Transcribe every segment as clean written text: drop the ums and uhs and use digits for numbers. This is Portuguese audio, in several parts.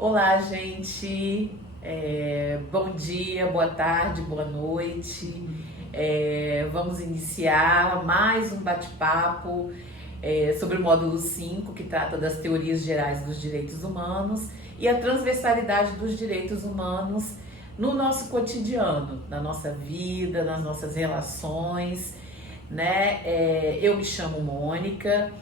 Olá, gente. Bom dia, boa tarde, boa noite. Vamos iniciar mais um bate-papo sobre o módulo 5, que trata das teorias gerais dos direitos humanos e a transversalidade dos direitos humanos no nosso cotidiano, na nossa vida, nas nossas relações, né? Eu me chamo Mônica.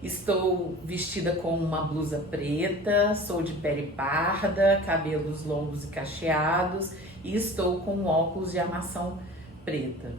Estou vestida com uma blusa preta, sou de pele parda, cabelos longos e cacheados e estou com óculos de armação preta.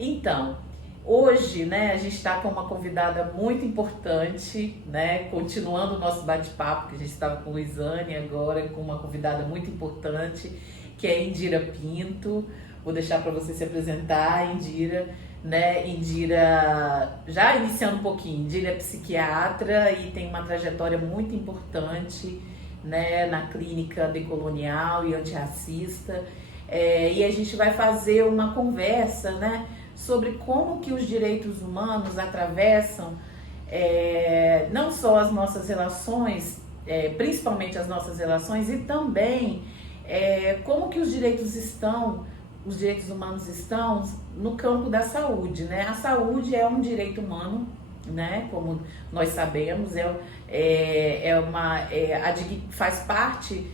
Então, hoje, né, a gente está com uma convidada muito importante, né, continuando o nosso bate-papo, que a gente estava com Luizane, agora com uma convidada muito importante, que é Indira Pinto. Vou deixar para você se apresentar, Indira. Né, Indira, já iniciando um pouquinho, Indira é psiquiatra e tem uma trajetória muito importante, né, na clínica decolonial e antirracista, e a gente vai fazer uma conversa, né, sobre como que os direitos humanos atravessam não só as nossas relações, principalmente as nossas relações, e também como que os direitos humanos estão no campo da saúde, né? A saúde é um direito humano, né? Como nós sabemos, faz parte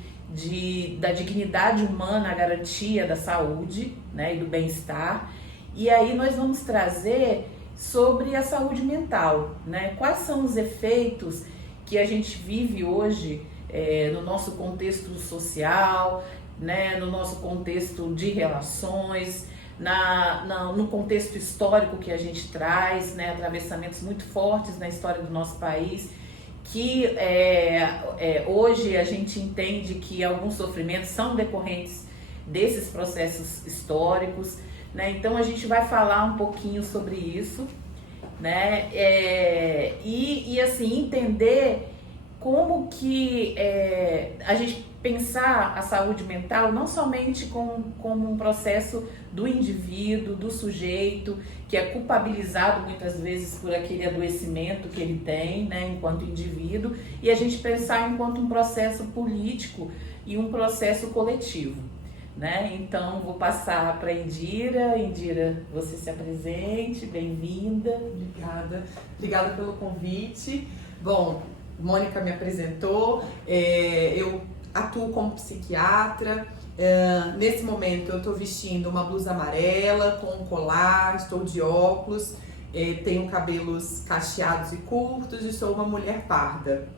da dignidade humana, a garantia da saúde, né? E do bem-estar. E aí nós vamos trazer sobre a saúde mental, né? Quais são os efeitos que a gente vive hoje no nosso contexto social, né, no nosso contexto de relações, no contexto histórico que a gente traz, né, atravessamentos muito fortes na história do nosso país, que hoje a gente entende que alguns sofrimentos são decorrentes desses processos históricos, né? Então a gente vai falar um pouquinho sobre isso, né? E assim, entender como que a gente pensar a saúde mental não somente como um processo do indivíduo, do sujeito, que é culpabilizado muitas vezes por aquele adoecimento que ele tem, né, enquanto indivíduo, e a gente pensar enquanto um processo político e um processo coletivo, né? Então vou passar para Indira. Indira, você se apresente, bem-vinda. Obrigada pelo convite. Bom, Mônica me apresentou, eu atuo como psiquiatra. Nesse momento eu estou vestindo uma blusa amarela com um colar, estou de óculos, tenho cabelos cacheados e curtos e sou uma mulher parda.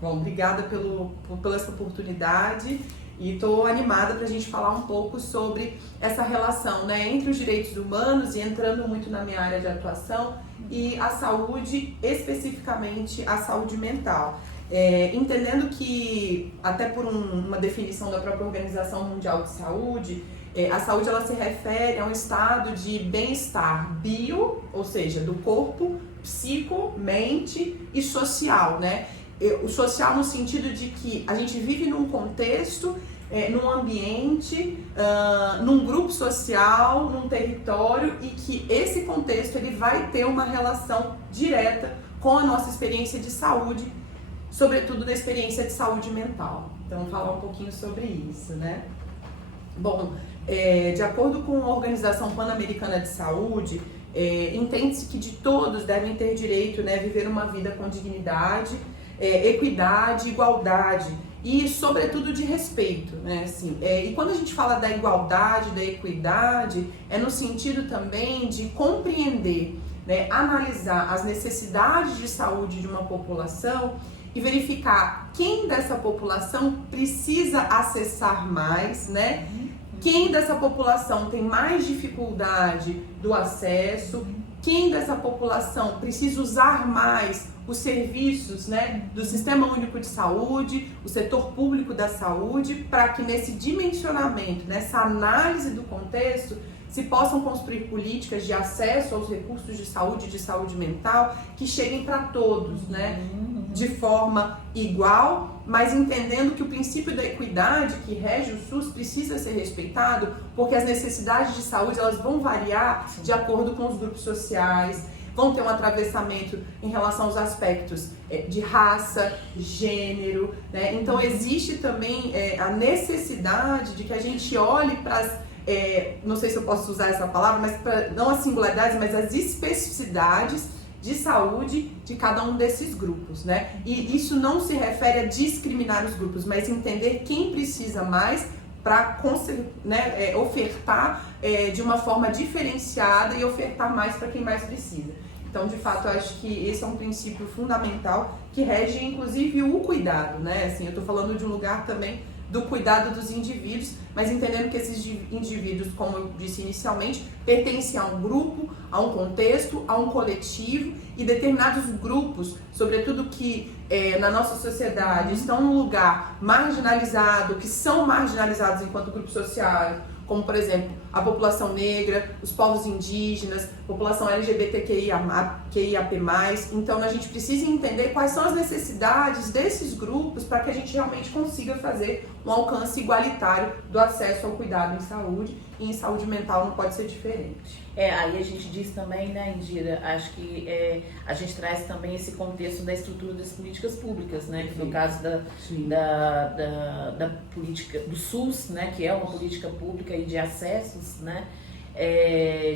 Bom, obrigada pela essa oportunidade e estou animada para a gente falar um pouco sobre essa relação, né, entre os direitos humanos e entrando muito na minha área de atuação e a saúde, especificamente a saúde mental. Entendendo que, até por uma definição da própria Organização Mundial de Saúde, a saúde ela se refere a um estado de bem-estar bio, ou seja, do corpo, psico, mente e social, né? O social no sentido de que a gente vive num contexto, num ambiente, num grupo social, num território, e que esse contexto ele vai ter uma relação direta com a nossa experiência de saúde, sobretudo da experiência de saúde mental. Então, vou falar um pouquinho sobre isso, né? Bom, de acordo com a Organização Pan-Americana de Saúde, entende-se que de todos devem ter direito, né, a viver uma vida com dignidade, equidade, igualdade e, sobretudo, de respeito, né? Assim, e quando a gente fala da igualdade, da equidade, é no sentido também de compreender, né, analisar as necessidades de saúde de uma população e verificar quem dessa população precisa acessar mais, né? Quem dessa população tem mais dificuldade do acesso, quem dessa população precisa usar mais os serviços, né, do Sistema Único de Saúde, o setor público da saúde, para que nesse dimensionamento, nessa análise do contexto, se possam construir políticas de acesso aos recursos de saúde mental que cheguem para todos, né? De forma igual, mas entendendo que o princípio da equidade que rege o SUS precisa ser respeitado, porque as necessidades de saúde elas vão variar de acordo com os grupos sociais, vão ter um atravessamento em relação aos aspectos de raça, gênero, né? Então existe também a necessidade de que a gente olhe para as, não sei se eu posso usar essa palavra, mas não as singularidades, mas as especificidades de saúde de cada um desses grupos, né? E isso não se refere a discriminar os grupos, mas entender quem precisa mais para ofertar de uma forma diferenciada e ofertar mais para quem mais precisa. Então, de fato, eu acho que esse é um princípio fundamental que rege, inclusive, o cuidado, né? Assim, eu estou falando de um lugar também do cuidado dos indivíduos, mas entendendo que esses indivíduos, como eu disse inicialmente, pertencem a um grupo, a um contexto, a um coletivo, e determinados grupos, sobretudo que na nossa sociedade estão num lugar marginalizado, que são marginalizados enquanto grupo social, como, por exemplo, a população negra, os povos indígenas, população LGBTQIAP+. Então, a gente precisa entender quais são as necessidades desses grupos para que a gente realmente consiga fazer um alcance igualitário do acesso ao cuidado em saúde, e em saúde mental não pode ser diferente. Aí a gente diz também, né, Indira, acho que a gente traz também esse contexto da estrutura das políticas públicas, né, que no caso da política do SUS, né, que é uma política pública e de acessos, né,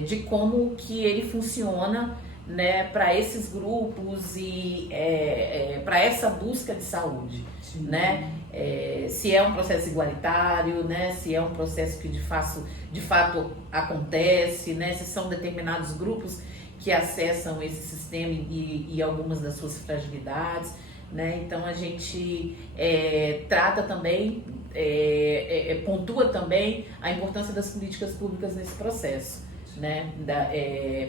de como que ele funciona, né, para esses grupos e para essa busca de saúde, né? Se é um processo igualitário, né? Se é um processo que de fato acontece, né? Se são determinados grupos que acessam esse sistema e algumas das suas fragilidades, né? Então a gente trata também, pontua também a importância das políticas públicas nesse processo, né,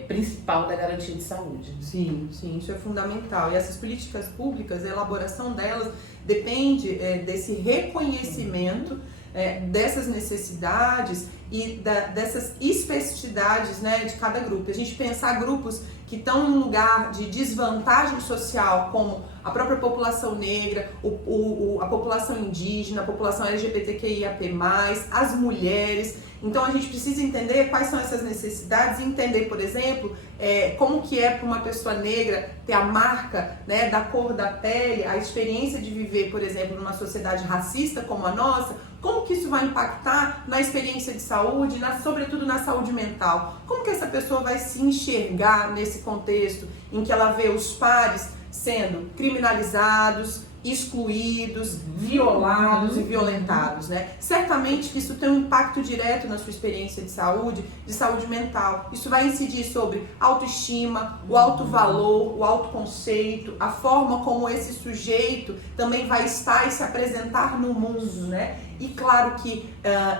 principal da garantia de saúde. Sim, isso é fundamental. E essas políticas públicas, a elaboração delas depende desse reconhecimento dessas necessidades e dessas especificidades, né, de cada grupo. A gente pensar grupos que estão em um lugar de desvantagem social, como a própria população negra, a população indígena, a população LGBTQIAP+, as mulheres. Então a gente precisa entender quais são essas necessidades e entender, por exemplo, como que é para uma pessoa negra ter a marca, né, da cor da pele, a experiência de viver, por exemplo, numa sociedade racista como a nossa, como que isso vai impactar na experiência de saúde, sobretudo na saúde mental. Como que essa pessoa vai se enxergar nesse contexto em que ela vê os pares sendo criminalizados, excluídos, violados e violentados, né? Certamente que isso tem um impacto direto na sua experiência de saúde mental. Isso vai incidir sobre autoestima, o autovalor, o autoconceito, a forma como esse sujeito também vai estar e se apresentar no mundo, né? E claro que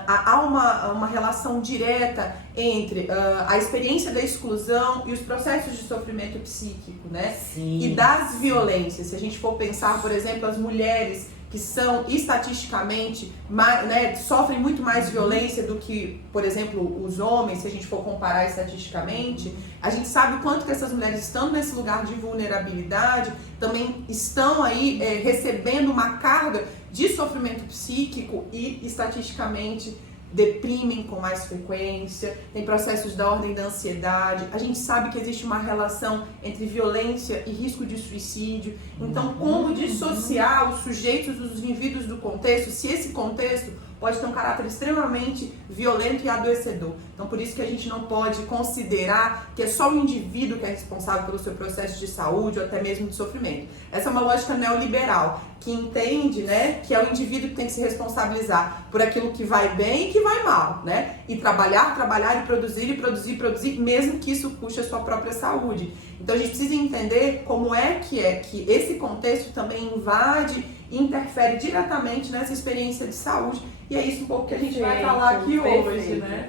há uma relação direta entre a experiência da exclusão e os processos de sofrimento psíquico, né? Sim. E das violências. Se a gente for pensar, por exemplo, as mulheres que são estatisticamente, né, sofrem muito mais violência do que, por exemplo, os homens, se a gente for comparar estatisticamente, a gente sabe quanto que essas mulheres estão nesse lugar de vulnerabilidade, também estão aí recebendo uma carga de sofrimento psíquico e estatisticamente deprimem com mais frequência, tem processos da ordem da ansiedade. A gente sabe que existe uma relação entre violência e risco de suicídio. Então, como dissociar os sujeitos, os indivíduos do contexto, se esse contexto pode ter um caráter extremamente violento e adoecedor. Então, por isso que a gente não pode considerar que é só o indivíduo que é responsável pelo seu processo de saúde ou até mesmo de sofrimento. Essa é uma lógica neoliberal, que entende, né, que é o indivíduo que tem que se responsabilizar por aquilo que vai bem e que vai mal, né? E trabalhar e produzir, mesmo que isso custe a sua própria saúde. Então, a gente precisa entender como é que esse contexto também invade e interfere diretamente nessa experiência de saúde. E é isso um pouco que a gente vai falar aqui hoje, né?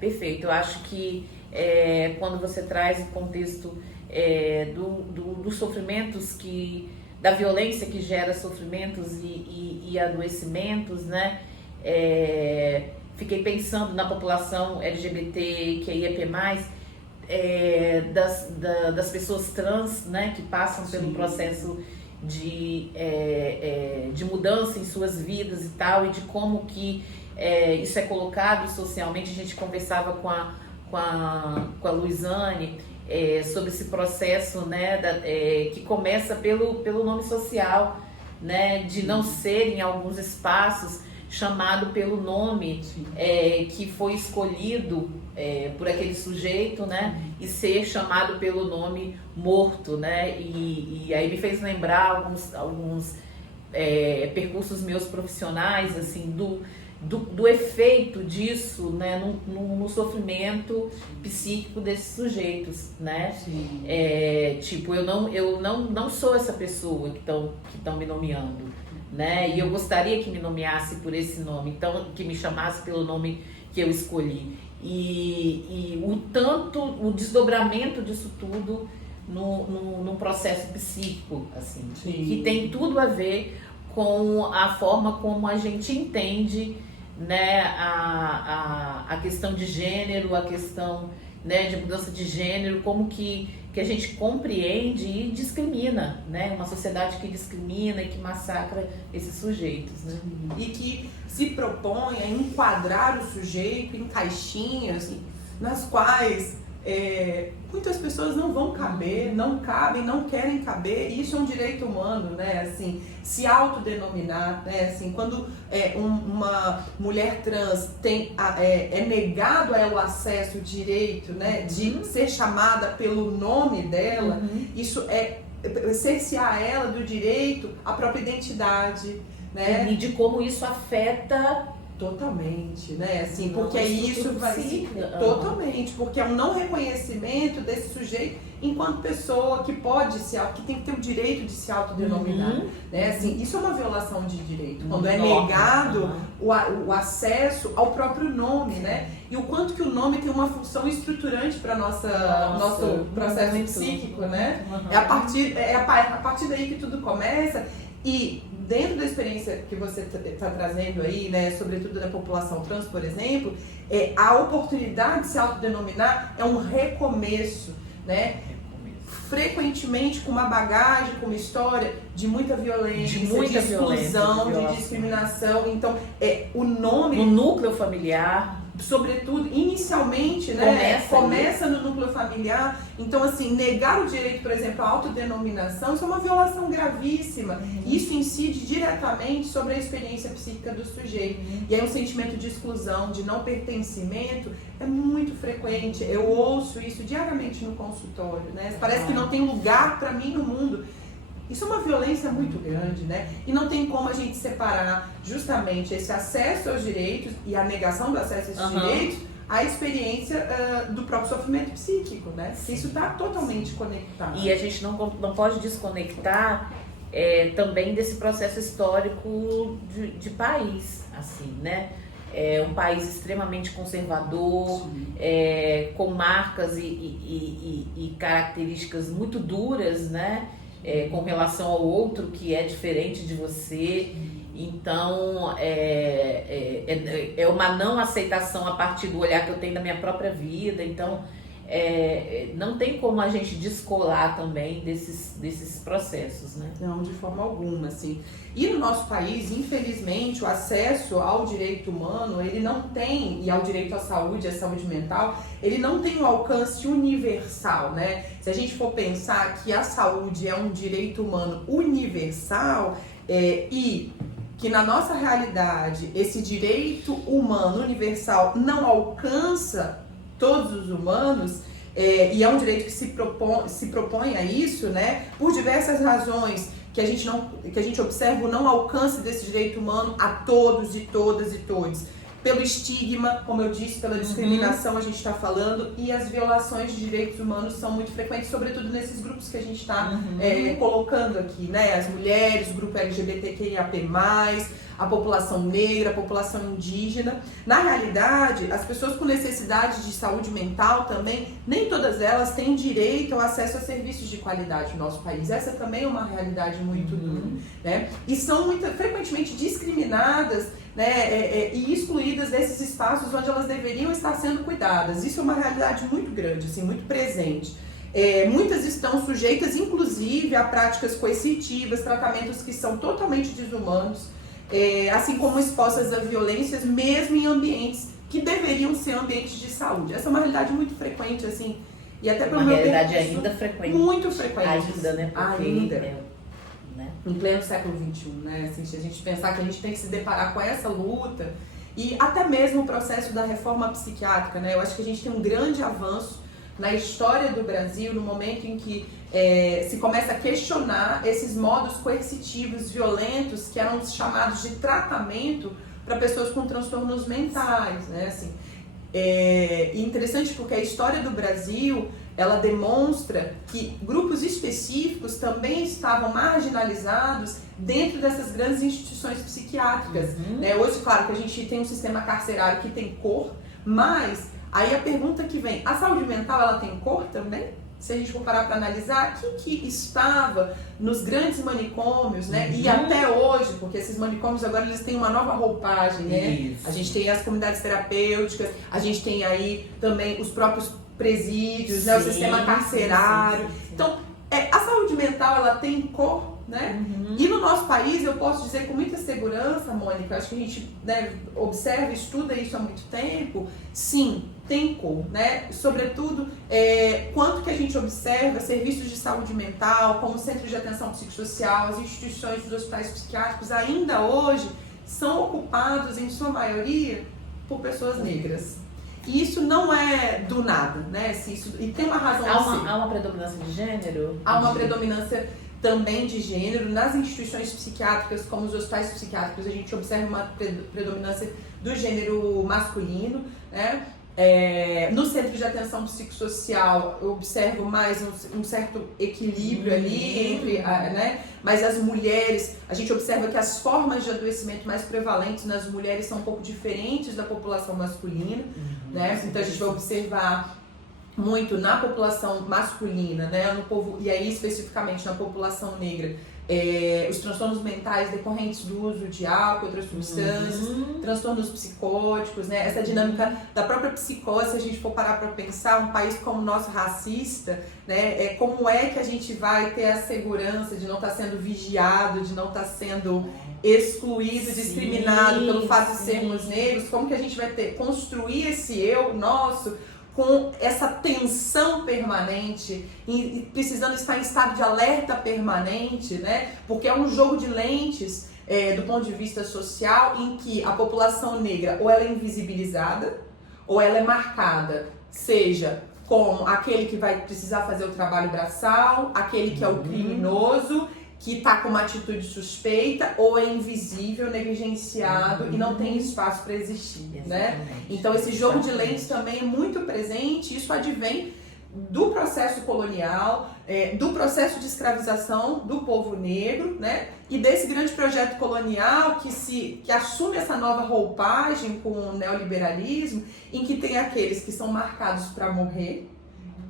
Perfeito. Eu acho que quando você traz o contexto dos sofrimentos, da violência que gera sofrimentos e adoecimentos, né? Fiquei pensando na população LGBTQIAP+, das pessoas trans, né? Que passam pelo processo de mudança em suas vidas e tal, e de como que isso é colocado socialmente. A gente conversava com a Luizane sobre esse processo, né, que começa pelo nome social, né, de não ser em alguns espaços chamado pelo nome que foi escolhido por aquele sujeito, né, e ser chamado pelo nome morto, né, e aí me fez lembrar alguns percursos meus profissionais, assim, do efeito disso, né, no sofrimento psíquico desses sujeitos, né? Tipo, eu não sou essa pessoa que estão me nomeando, né? E eu gostaria que me nomeasse por esse nome, então que me chamasse pelo nome que eu escolhi. E o desdobramento disso tudo no processo psíquico, assim, que tem tudo a ver com a forma como a gente entende, né, a questão de gênero, a questão, né, de mudança de gênero, como que a gente compreende e discrimina, né, uma sociedade que discrimina e que massacra esses sujeitos, né? E que se propõe a enquadrar o sujeito em caixinhas nas quais muitas pessoas não vão caber, não cabem, não querem caber. Isso é um direito humano, né? Assim, se autodenominar, né? Assim, quando uma mulher trans é negado a ela o acesso, o direito, né, de ser chamada pelo nome dela, isso é cercear ela do direito à própria identidade, né? E de como isso afeta totalmente, né? Assim, porque isso vai totalmente, porque é um não reconhecimento desse sujeito enquanto pessoa que que tem que ter o direito de se autodenominar, né? Assim, isso é uma violação de direito, quando é negado o acesso ao próprio nome, né? E o quanto que o nome tem uma função estruturante para nosso processo psíquico, né? É a partir daí que tudo começa. E dentro da experiência que você está trazendo aí, né, sobretudo da população trans, por exemplo, a oportunidade de se autodenominar é um recomeço, né? Frequentemente com uma bagagem, com uma história de muita violência, de exclusão, de discriminação. Então, o nome... No núcleo familiar... Sobretudo, inicialmente, né, começa no núcleo familiar. Então, assim, negar o direito, por exemplo, à autodenominação, isso é uma violação gravíssima. Isso incide diretamente sobre a experiência psíquica do sujeito. E aí um sentimento de exclusão, de não pertencimento, é muito frequente. Eu ouço isso diariamente no consultório, né? Parece que não tem lugar para mim no mundo. Isso é uma violência muito grande, né? E não tem como a gente separar justamente esse acesso aos direitos e a negação do acesso a esses direitos, a experiência do próprio sofrimento psíquico, né? Isso está totalmente conectado. E a gente não pode desconectar também desse processo histórico de país, assim, né? É um país extremamente conservador, com marcas e características muito duras, né? Com relação ao outro que é diferente de você. Então é uma não aceitação a partir do olhar que eu tenho da minha própria vida. Então não tem como a gente descolar também desses processos, né? Não, de forma alguma, assim. E no nosso país, infelizmente, o acesso ao direito humano, ele não tem, e ao direito à saúde mental, ele não tem um alcance universal, né? Se a gente for pensar que a saúde é um direito humano universal, e que na nossa realidade esse direito humano universal não alcança todos os humanos, e é um direito que se propõe a isso, né, por diversas razões, que a gente observa o não alcance desse direito humano a todos e todas e todos. Pelo estigma, como eu disse, pela discriminação a gente está falando, e as violações de direitos humanos são muito frequentes, sobretudo nesses grupos que a gente está colocando aqui, né? As mulheres, o grupo LGBTQIAP+, a população negra, a população indígena. Na realidade, as pessoas com necessidade de saúde mental também, nem todas elas têm direito ao acesso a serviços de qualidade no nosso país. Essa também é uma realidade muito dura, né? E são frequentemente discriminadas, né, e excluídas desses espaços onde elas deveriam estar sendo cuidadas. Isso é uma realidade muito grande, assim, muito presente. Muitas estão sujeitas, inclusive, a práticas coercitivas, tratamentos que são totalmente desumanos, assim como expostas a violências, mesmo em ambientes que deveriam ser ambientes de saúde. Essa é uma realidade muito frequente, assim, E até pelo uma meu realidade percurso, ainda frequente. muito frequente. Ainda, né? Porque, Ainda. né? Em pleno século XXI, né? Assim, se a gente pensar que a gente tem que se deparar com essa luta e até mesmo o processo da reforma psiquiátrica, né? Eu acho que a gente tem um grande avanço na história do Brasil no momento em que se começa a questionar esses modos coercitivos violentos que eram chamados de tratamento para pessoas com transtornos mentais, né? Assim, interessante porque a história do Brasil ela demonstra que grupos específicos também estavam marginalizados dentro dessas grandes instituições psiquiátricas. Né? Hoje, claro que a gente tem um sistema carcerário que tem cor, mas aí a pergunta que vem, a saúde mental ela tem cor também? Se a gente for parar para analisar, quem que estava nos grandes manicômios, né? E até hoje, porque esses manicômios agora eles têm uma nova roupagem, né? Isso. A gente tem as comunidades terapêuticas, a gente tem aí também os próprios presídios, né? O sistema carcerário. Sim. Então, a saúde mental ela tem cor, né? E no nosso país, eu posso dizer com muita segurança, Mônica, acho que a gente, né, observa e estuda isso há muito tempo, sim, tem cor, né? Sobretudo, quanto que a gente observa serviços de saúde mental, como centros de atenção psicossocial, as instituições dos hospitais psiquiátricos, ainda hoje, são ocupados, em sua maioria, por pessoas negras. E isso não é do nada, né? E tem uma razão de ser. Há uma predominância de gênero? Há uma predominância também de gênero. Nas instituições psiquiátricas, como os hospitais psiquiátricos, a gente observa uma predominância do gênero masculino, né? No centro de atenção psicossocial, eu observo mais um certo equilíbrio ali entre, né? Mas as mulheres, a gente observa que as formas de adoecimento mais prevalentes nas mulheres são um pouco diferentes da população masculina, né? Então a gente vai observar muito na população masculina, né? No povo, e aí especificamente na população negra, os transtornos mentais decorrentes do uso de álcool e outras substâncias, transtornos psicóticos, né? Essa dinâmica da própria psicose, se a gente for parar para pensar, um país como o nosso racista, né? Como é que a gente vai ter a segurança de não estar sendo vigiado, de não estar sendo excluído, discriminado pelo fato de sermos negros? Como que a gente vai construir esse eu nosso com essa tensão permanente e precisando estar em estado de alerta permanente, né? Porque é um jogo de lentes do ponto de vista social em que a população negra ou ela é invisibilizada ou ela é marcada, seja como aquele que vai precisar fazer o trabalho braçal, aquele que é o criminoso, que está com uma atitude suspeita, ou é invisível, negligenciado e não tem espaço para existir, né? Então esse jogo de lentes também é muito presente, isso advém do processo colonial, do processo de escravização do povo negro, né? E desse grande projeto colonial que assume essa nova roupagem com o neoliberalismo, em que tem aqueles que são marcados para morrer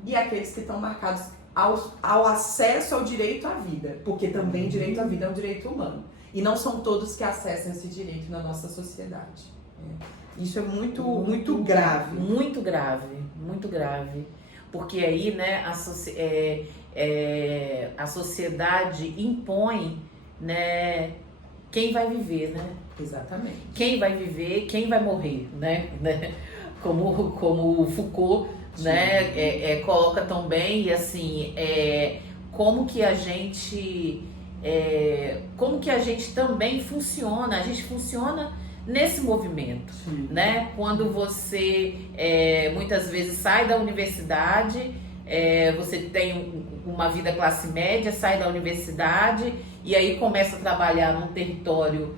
e aqueles que estão marcados ao acesso ao direito à vida, porque também direito à vida é um direito humano. E não são todos que acessam esse direito na nossa sociedade. Isso é muito grave. Muito grave, muito grave. Porque aí, né, a sociedade impõe, né, quem vai viver, né? Exatamente. Quem vai viver, quem vai morrer, né? Como Foucault, né, coloca tão bem, e assim, como que a gente também funciona, a gente funciona nesse movimento, né? Quando você muitas vezes sai da universidade, você tem uma vida classe média, sai da universidade e aí começa a trabalhar num território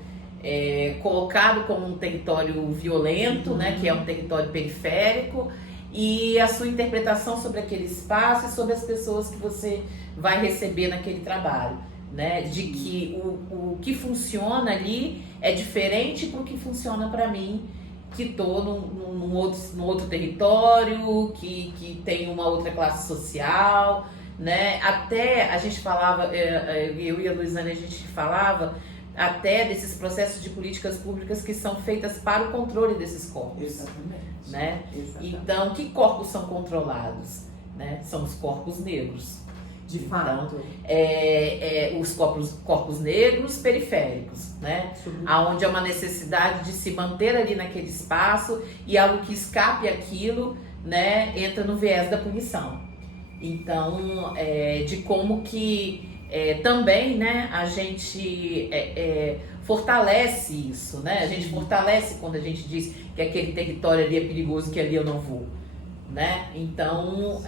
colocado como um território violento, né? Que é um território periférico, e a sua interpretação sobre aquele espaço e sobre as pessoas que você vai receber naquele trabalho, né? De que o que funciona ali é diferente do que funciona para mim, que estou num outro território, que tem uma outra classe social, né? Até a gente falava, eu e a Luizane, a gente falava até desses processos de políticas públicas que são feitas para o controle desses corpos. Exatamente. Né? Exatamente. Então, que corpos são controlados? Né? São os corpos negros. De fato. Então, os corpos negros periféricos, né? Onde há uma necessidade de se manter ali naquele espaço e algo que escape aquilo, né, entra no viés da punição. Então, de como que também, né, a gente fortalece isso, né? A gente fortalece quando a gente diz que aquele território ali é perigoso, que ali eu não vou, né? Então,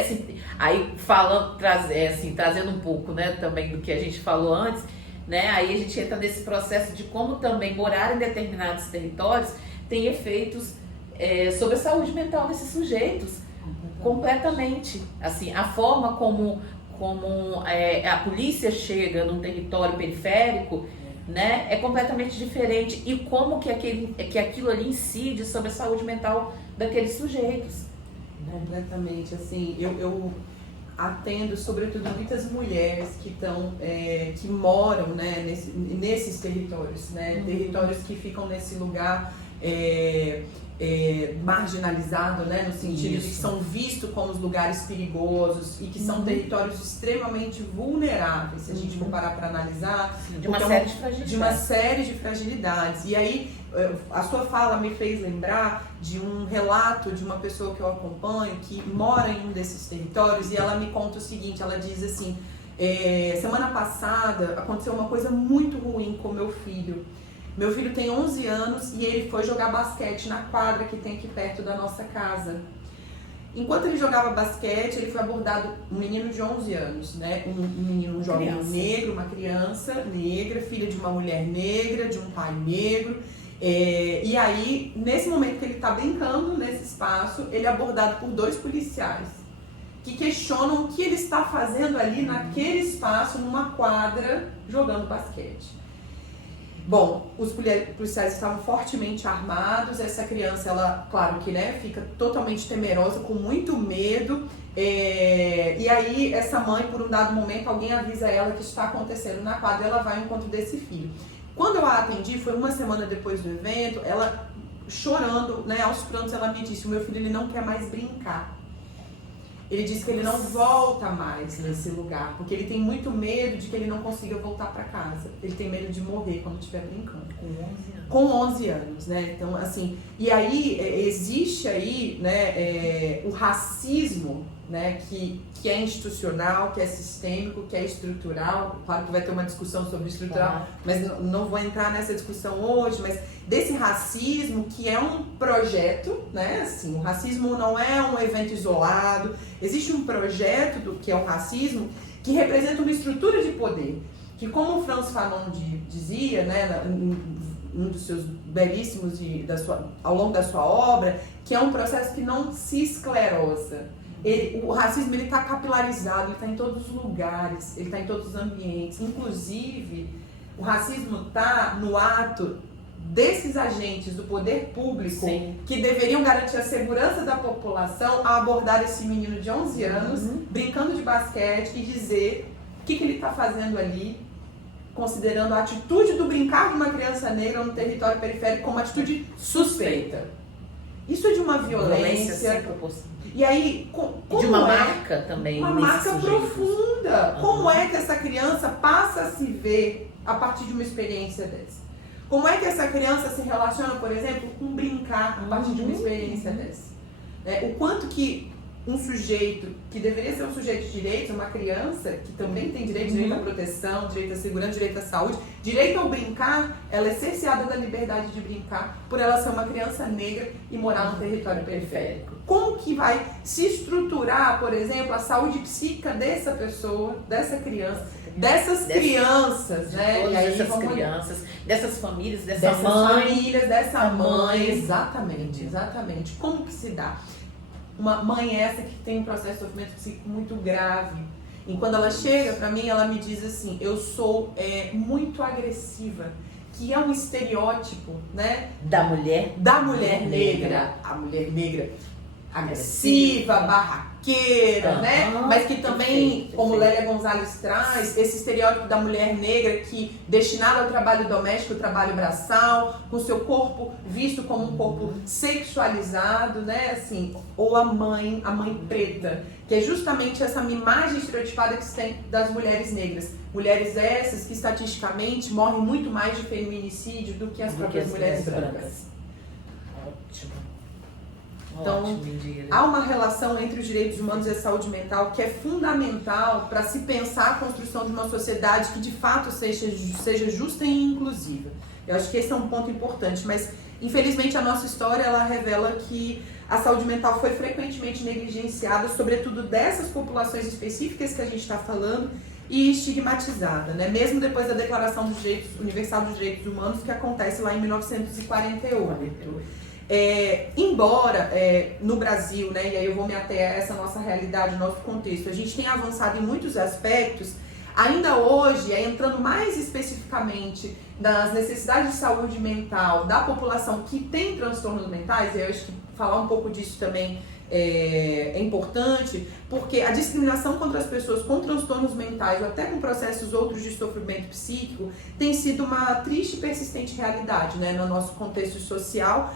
assim, aí falando, trazendo um pouco, né, também do que a gente falou antes, né? Aí a gente entra nesse processo de como também morar em determinados territórios tem efeitos sobre a saúde mental desses sujeitos, completamente. Assim, a forma como a polícia chega num território periférico, né, é completamente diferente, e como que aquilo ali incide sobre a saúde mental daqueles sujeitos. Completamente, assim, eu atendo sobretudo muitas mulheres que moram, né, nesses territórios, né, territórios que ficam nesse lugar marginalizado, né, no sentido de que são vistos como os lugares perigosos e que são territórios extremamente vulneráveis, se a gente for parar para analisar, de uma série de fragilidades. E aí a sua fala me fez lembrar de um relato de uma pessoa que eu acompanho que mora em um desses territórios, e ela me conta o seguinte, ela diz assim: semana passada aconteceu uma coisa muito ruim com meu filho. Meu filho tem 11 anos e ele foi jogar basquete na quadra que tem aqui perto da nossa casa. Enquanto ele jogava basquete, ele foi abordado, um menino de 11 anos, né? Um jovem negro, uma criança negra, filha de uma mulher negra, de um pai negro. E aí, nesse momento que ele está brincando nesse espaço, ele é abordado por 2 policiais que questionam o que ele está fazendo ali naquele espaço, numa quadra, jogando basquete. Bom, os policiais estavam fortemente armados, essa criança, ela, claro que, né, fica totalmente temerosa, com muito medo, e aí essa mãe, por um dado momento, alguém avisa ela que está acontecendo na quadra, ela vai ao encontro desse filho. Quando eu a atendi, foi uma semana depois do evento, ela chorando, né, aos prantos, ela me disse: o meu filho, ele não quer mais brincar. Ele disse que ele não volta mais nesse lugar, porque ele tem muito medo de que ele não consiga voltar para casa. Ele tem medo de morrer quando estiver brincando. Com 11 anos, né? Então, assim, e aí existe aí, né, o racismo, né, que é institucional, que é sistêmico, que é estrutural. Claro que vai ter uma discussão sobre estrutural, mas não vou entrar nessa discussão hoje, mas desse racismo que é um projeto, né? Assim, o racismo não é um evento isolado, existe um projeto que é o racismo, que representa uma estrutura de poder, que, como o Frantz Fanon dizia, né, um dos seus belíssimos ao longo da sua obra, que é um processo que não se esclerosa. O racismo está capilarizado, ele está em todos os lugares, ele está em todos os ambientes. Inclusive, o racismo está no ato desses agentes do poder público, sim, que deveriam garantir a segurança da população, a abordar esse menino de 11 anos, brincando de basquete, e dizer o que ele está fazendo ali, considerando a atitude do brincar de uma criança negra no território periférico como uma atitude suspeita. Isso é de uma violência. E aí, de uma marca também. Uma marca profunda. Como é que essa criança passa a se ver a partir de uma experiência dessa? Como é que essa criança se relaciona, por exemplo, com brincar a partir de uma experiência dessa? O quanto que um sujeito, que deveria ser um sujeito de direitos, uma criança, que também tem direito à proteção, direito à segurança, direito à saúde, direito ao brincar, ela é cerceada da liberdade de brincar por ela ser uma criança negra e morar no território periférico. Como que vai se estruturar, por exemplo, a saúde psíquica dessa pessoa, dessa criança, dessas crianças, né? Todas e aí, essas crianças, dessas famílias, dessa mãe. Exatamente. Como que se dá? Uma mãe essa que tem um processo de sofrimento psíquico muito grave. E quando ela chega pra mim, ela me diz assim: eu sou muito agressiva, que é um estereótipo, né? Da mulher negra. A mulher negra agressiva, barraqueira, né? Mas que também, como Lélia Gonzalez traz, esse estereótipo da mulher negra que destinada ao trabalho doméstico, ao trabalho braçal, com seu corpo visto como um corpo sexualizado, né? Assim, ou a mãe preta, que é justamente essa imagem estereotipada que se tem das mulheres negras. Mulheres essas que estatisticamente morrem muito mais de feminicídio do que as próprias mulheres brancas. Ótimo. Então, Ótimo, Indira. há uma relação entre os direitos humanos e a saúde mental que é fundamental para se pensar a construção de uma sociedade que de fato seja justa e inclusiva. Eu acho que esse é um ponto importante, mas infelizmente a nossa história ela revela que a saúde mental foi frequentemente negligenciada, sobretudo dessas populações específicas que a gente está falando, e estigmatizada, né? Mesmo depois da Declaração Universal dos Direitos Humanos, que acontece lá em 1948. Embora no Brasil, né, e aí eu vou me ater a essa nossa realidade, nosso contexto, a gente tem avançado em muitos aspectos, ainda hoje, entrando mais especificamente nas necessidades de saúde mental da população que tem transtornos mentais, e eu acho que falar um pouco disso também é importante, porque a discriminação contra as pessoas com transtornos mentais ou até com processos outros de sofrimento psíquico tem sido uma triste e persistente realidade, né, no nosso contexto social,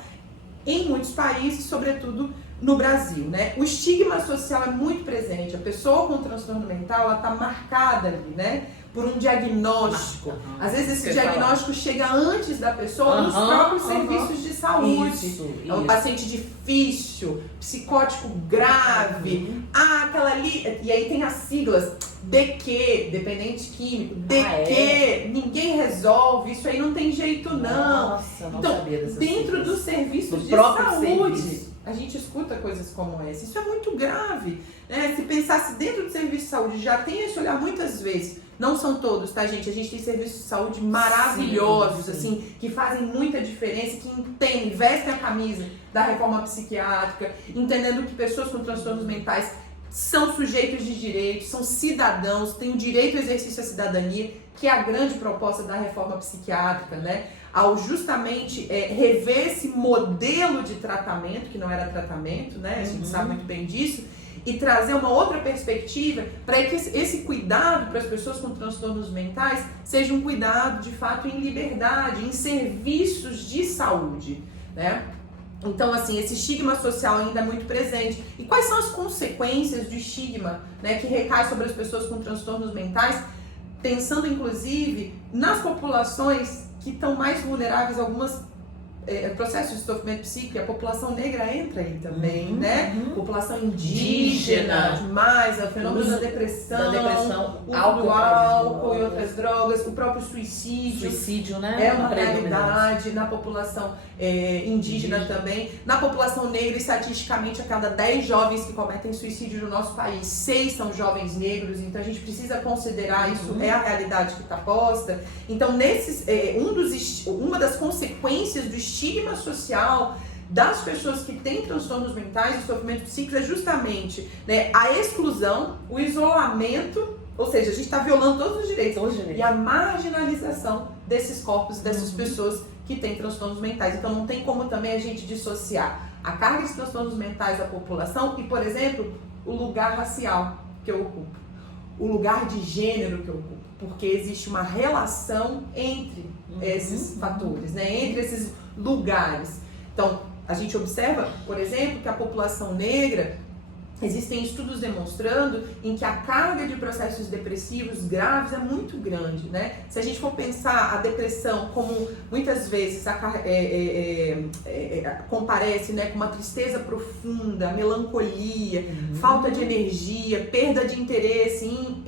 em muitos países, sobretudo no Brasil, né? O estigma social é muito presente. A pessoa com transtorno mental, ela está marcada ali, né, por um diagnóstico. Às vezes esse diagnóstico chega antes da pessoa nos próprios serviços de saúde. É um paciente difícil, psicótico grave, aquela ali, e aí tem as siglas DQ, dependente químico, DQ, ninguém resolve, isso aí não tem jeito não. Nossa, não então, sabia dessas dentro siglas. dos serviços de saúde, a gente escuta coisas como essa. Isso é muito grave, né? Se pensasse dentro do serviço de saúde, já tem esse olhar muitas vezes. Não são todos, tá, gente? A gente tem serviços de saúde maravilhosos, sim. Assim, que fazem muita diferença, que entendem, vestem a camisa da reforma psiquiátrica, entendendo que pessoas com transtornos mentais são sujeitos de direitos, são cidadãos, têm o direito ao exercício da cidadania, que é a grande proposta da reforma psiquiátrica, né? Ao justamente rever esse modelo de tratamento, que não era tratamento, né? A gente sabe muito bem disso, e trazer uma outra perspectiva para que esse cuidado para as pessoas com transtornos mentais seja um cuidado de fato em liberdade, em serviços de saúde, né? Então, assim, esse estigma social ainda é muito presente. E quais são as consequências do estigma, né, que recai sobre as pessoas com transtornos mentais, pensando inclusive nas populações que estão mais vulneráveis a algumas processos de sofrimento psíquico, e a população negra entra aí também, né? População indígena, demais, o fenômeno da depressão, o álcool e outras drogas, o próprio suicídio, né? É uma realidade na população indígena também. Na população negra, estatisticamente, a cada 10 jovens que cometem suicídio no nosso país, 6 são jovens negros, então a gente precisa considerar isso, é a realidade que está posta. Então, uma das consequências do estigma social das pessoas que têm transtornos mentais e sofrimento psíquico é justamente, né, a exclusão, o isolamento, ou seja, a gente está violando todos os direitos, e a marginalização desses corpos, dessas pessoas que têm transtornos mentais. Então não tem como também a gente dissociar a carga de transtornos mentais da população e, por exemplo, o lugar racial que eu ocupo, o lugar de gênero que eu ocupo, porque existe uma relação entre esses fatores, né, entre esses lugares. Então, a gente observa, por exemplo, que a população negra, existem estudos demonstrando em que a carga de processos depressivos graves é muito grande, né? Se a gente for pensar a depressão como muitas vezes comparece, né, com uma tristeza profunda, melancolia, falta de energia, perda de interesse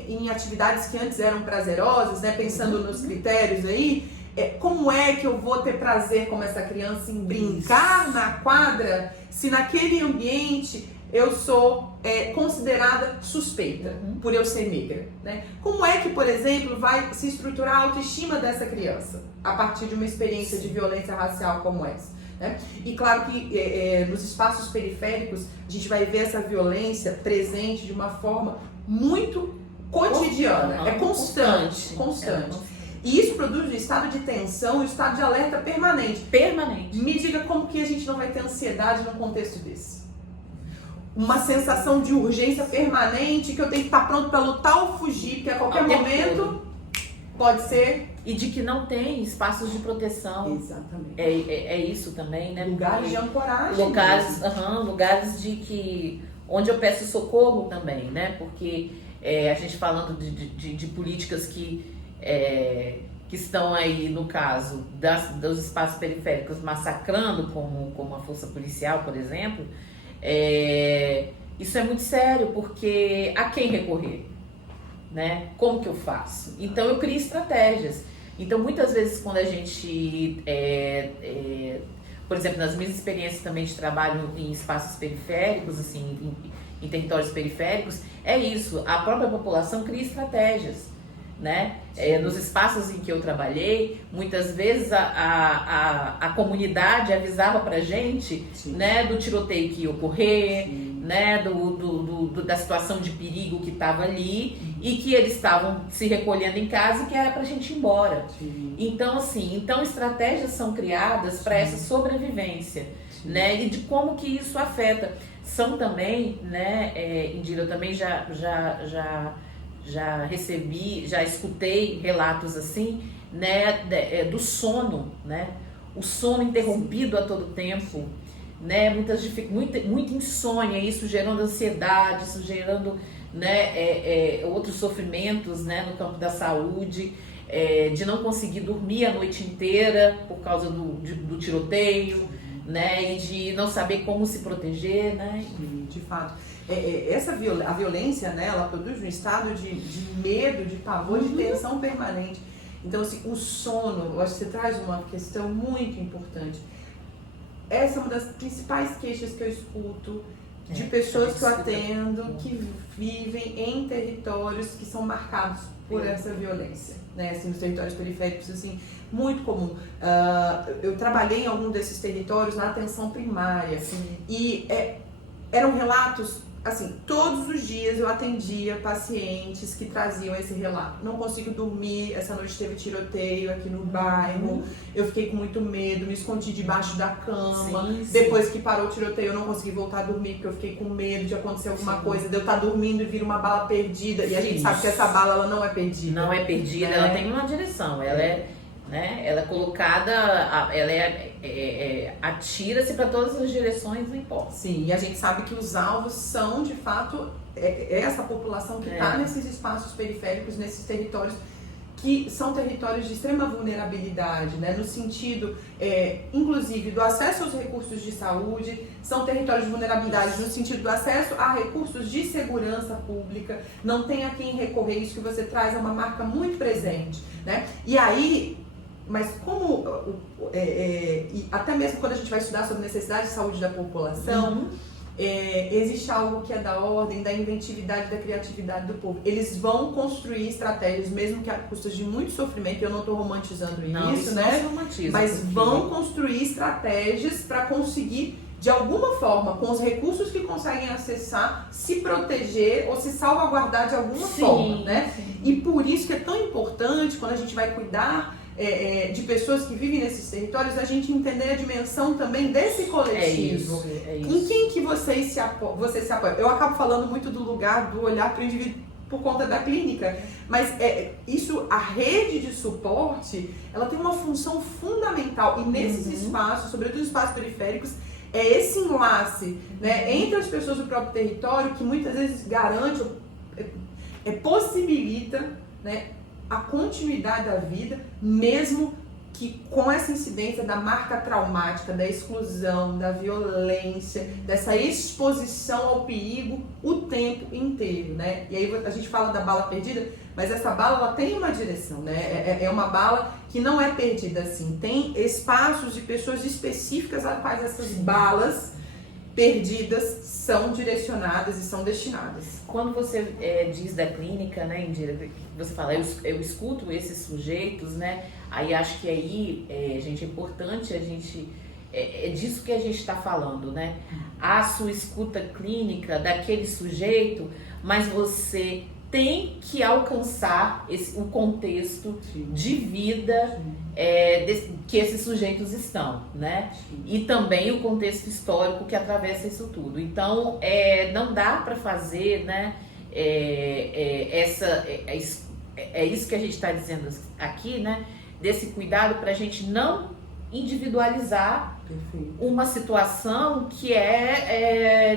em atividades que antes eram prazerosas, né? Pensando nos critérios aí, como é que eu vou ter prazer como essa criança em brincar na quadra se naquele ambiente eu sou considerada suspeita por eu ser negra, né? Como é que, por exemplo, vai se estruturar a autoestima dessa criança a partir de uma experiência de violência racial como essa, né? E claro que nos espaços periféricos a gente vai ver essa violência presente de uma forma muito cotidiana, constante. E isso produz um estado de tensão, um estado de alerta permanente. Me diga como que a gente não vai ter ansiedade num contexto desse. Uma sensação de urgência permanente, que eu tenho que estar pronto para lutar ou fugir, porque a qualquer momento pode ser. E de que não tem espaços de proteção. Exatamente. É isso também, né? Lugares de ancoragem. Lugares onde eu peço socorro também, né? Porque a gente falando de políticas que estão aí, no caso, dos espaços periféricos massacrando como a força policial, por exemplo, Isso é muito sério, porque a quem recorrer? Né? Como que eu faço? Então eu crio estratégias. Então muitas vezes quando a gente, por exemplo, nas minhas experiências também de trabalho em espaços periféricos, assim, em territórios periféricos, é isso, a própria população cria estratégias, né? Nos espaços em que eu trabalhei, muitas vezes a comunidade avisava pra gente, né, do tiroteio que ia ocorrer, né, da situação de perigo que estava ali, e que eles estavam se recolhendo em casa e que era pra gente ir embora. Então, assim, estratégias são criadas para essa sobrevivência, né, e de como que isso afeta. São também, né, Indira, eu também já recebi, já escutei relatos assim, né, do sono, né, o sono interrompido a todo tempo, né, muita insônia, isso gerando ansiedade, isso gerando, né, outros sofrimentos, né, no campo da saúde, de não conseguir dormir a noite inteira por causa do tiroteio, né, e de não saber como se proteger, né. De fato. A violência, né, ela produz um estado de medo, de pavor, de tensão permanente. Então, assim, o sono, eu acho que você traz uma questão muito importante. Essa é uma das principais queixas que eu escuto de pessoas que eu atendo que vivem em territórios que são marcados por essa violência, né, assim, nos territórios periféricos, assim, muito comum. Eu trabalhei em algum desses territórios na atenção primária. E eram relatos, assim, todos os dias eu atendia pacientes que traziam esse relato. Não consigo dormir, essa noite teve tiroteio aqui no bairro, eu fiquei com muito medo, me escondi debaixo da cama. Depois que parou o tiroteio eu não consegui voltar a dormir porque eu fiquei com medo de acontecer alguma coisa, de eu estar dormindo e vir uma bala perdida. E a gente sabe que essa bala, ela não é perdida. Não é perdida, ela tem uma direção, ela é colocada, atira-se para todas as direções, não importa. Sim, e a gente sabe que os alvos são, de fato, essa população que está nesses espaços periféricos, nesses territórios, que são territórios de extrema vulnerabilidade, né? No sentido, inclusive, do acesso aos recursos de saúde, são territórios de vulnerabilidade no sentido do acesso a recursos de segurança pública, não tem a quem recorrer, isso que você traz é uma marca muito presente, né? E aí, mas como, e até mesmo quando a gente vai estudar sobre necessidade de saúde da população, existe algo que é da ordem da inventividade, da criatividade do povo. Eles vão construir estratégias, mesmo que a custas de muito sofrimento, eu não estou romantizando isso, né? Mas vão construir estratégias para conseguir, de alguma forma, com os recursos que conseguem acessar, se proteger ou se salvaguardar de alguma forma, né? E por isso que é tão importante, quando a gente vai cuidar de pessoas que vivem nesses territórios, a gente entender a dimensão também desse coletivo. Em quem que você se apoia? Eu acabo falando muito do lugar, do olhar para o indivíduo por conta da clínica, mas a rede de suporte, ela tem uma função fundamental e nesses espaços, sobretudo os espaços periféricos, esse enlace, né, entre as pessoas do próprio território que muitas vezes garante, possibilita, né, a continuidade da vida, mesmo que com essa incidência da marca traumática, da exclusão, da violência, dessa exposição ao perigo o tempo inteiro, né? E aí a gente fala da bala perdida, mas essa bala, ela tem uma direção, né? É uma bala que não é perdida assim, tem espaços de pessoas específicas a quais essas balas perdidas são direcionadas e são destinadas. Quando você diz da clínica, né, Indira, você fala, eu escuto esses sujeitos, né, aí acho que aí, gente, é importante a gente, é disso que a gente está falando, né, a sua escuta clínica daquele sujeito, mas você tem que alcançar o contexto de vida que esses sujeitos estão, né? E também o contexto histórico que atravessa isso tudo. Então, não dá para fazer, né? Isso que a gente está dizendo aqui, né? Desse cuidado para a gente não individualizar uma situação que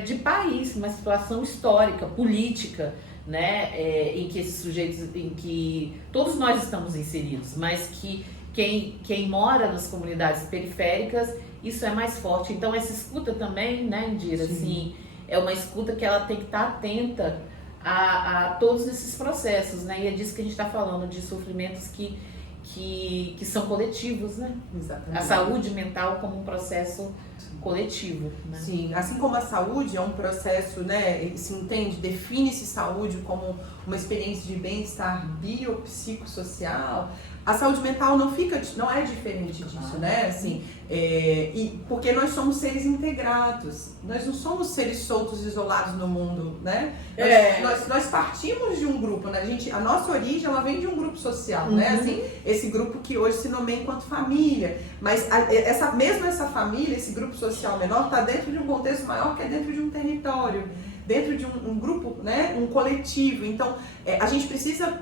de país, uma situação histórica, política, né, em que esses sujeitos, em que todos nós estamos inseridos, mas que quem mora nas comunidades periféricas, isso é mais forte. Então essa escuta também, né, Indira, assim, é uma escuta que ela tem que estar atenta a todos esses processos, né? E é disso que a gente está falando, de sofrimentos que são coletivos, né? Exatamente. A saúde mental como um processo coletivo, né? Sim, assim como a saúde é um processo, né, se entende, define-se saúde como uma experiência de bem-estar biopsicossocial, a saúde mental não é diferente disso, né, assim, e porque nós somos seres integrados, nós não somos seres soltos, isolados no mundo, né, nós partimos de um grupo, né, a nossa origem, ela vem de um grupo social, né, assim, esse grupo que hoje se nomeia enquanto família, mas essa família, esse grupo social menor, está dentro de um contexto maior, que é dentro de um território, dentro de um grupo, né, um coletivo. Então, a gente precisa,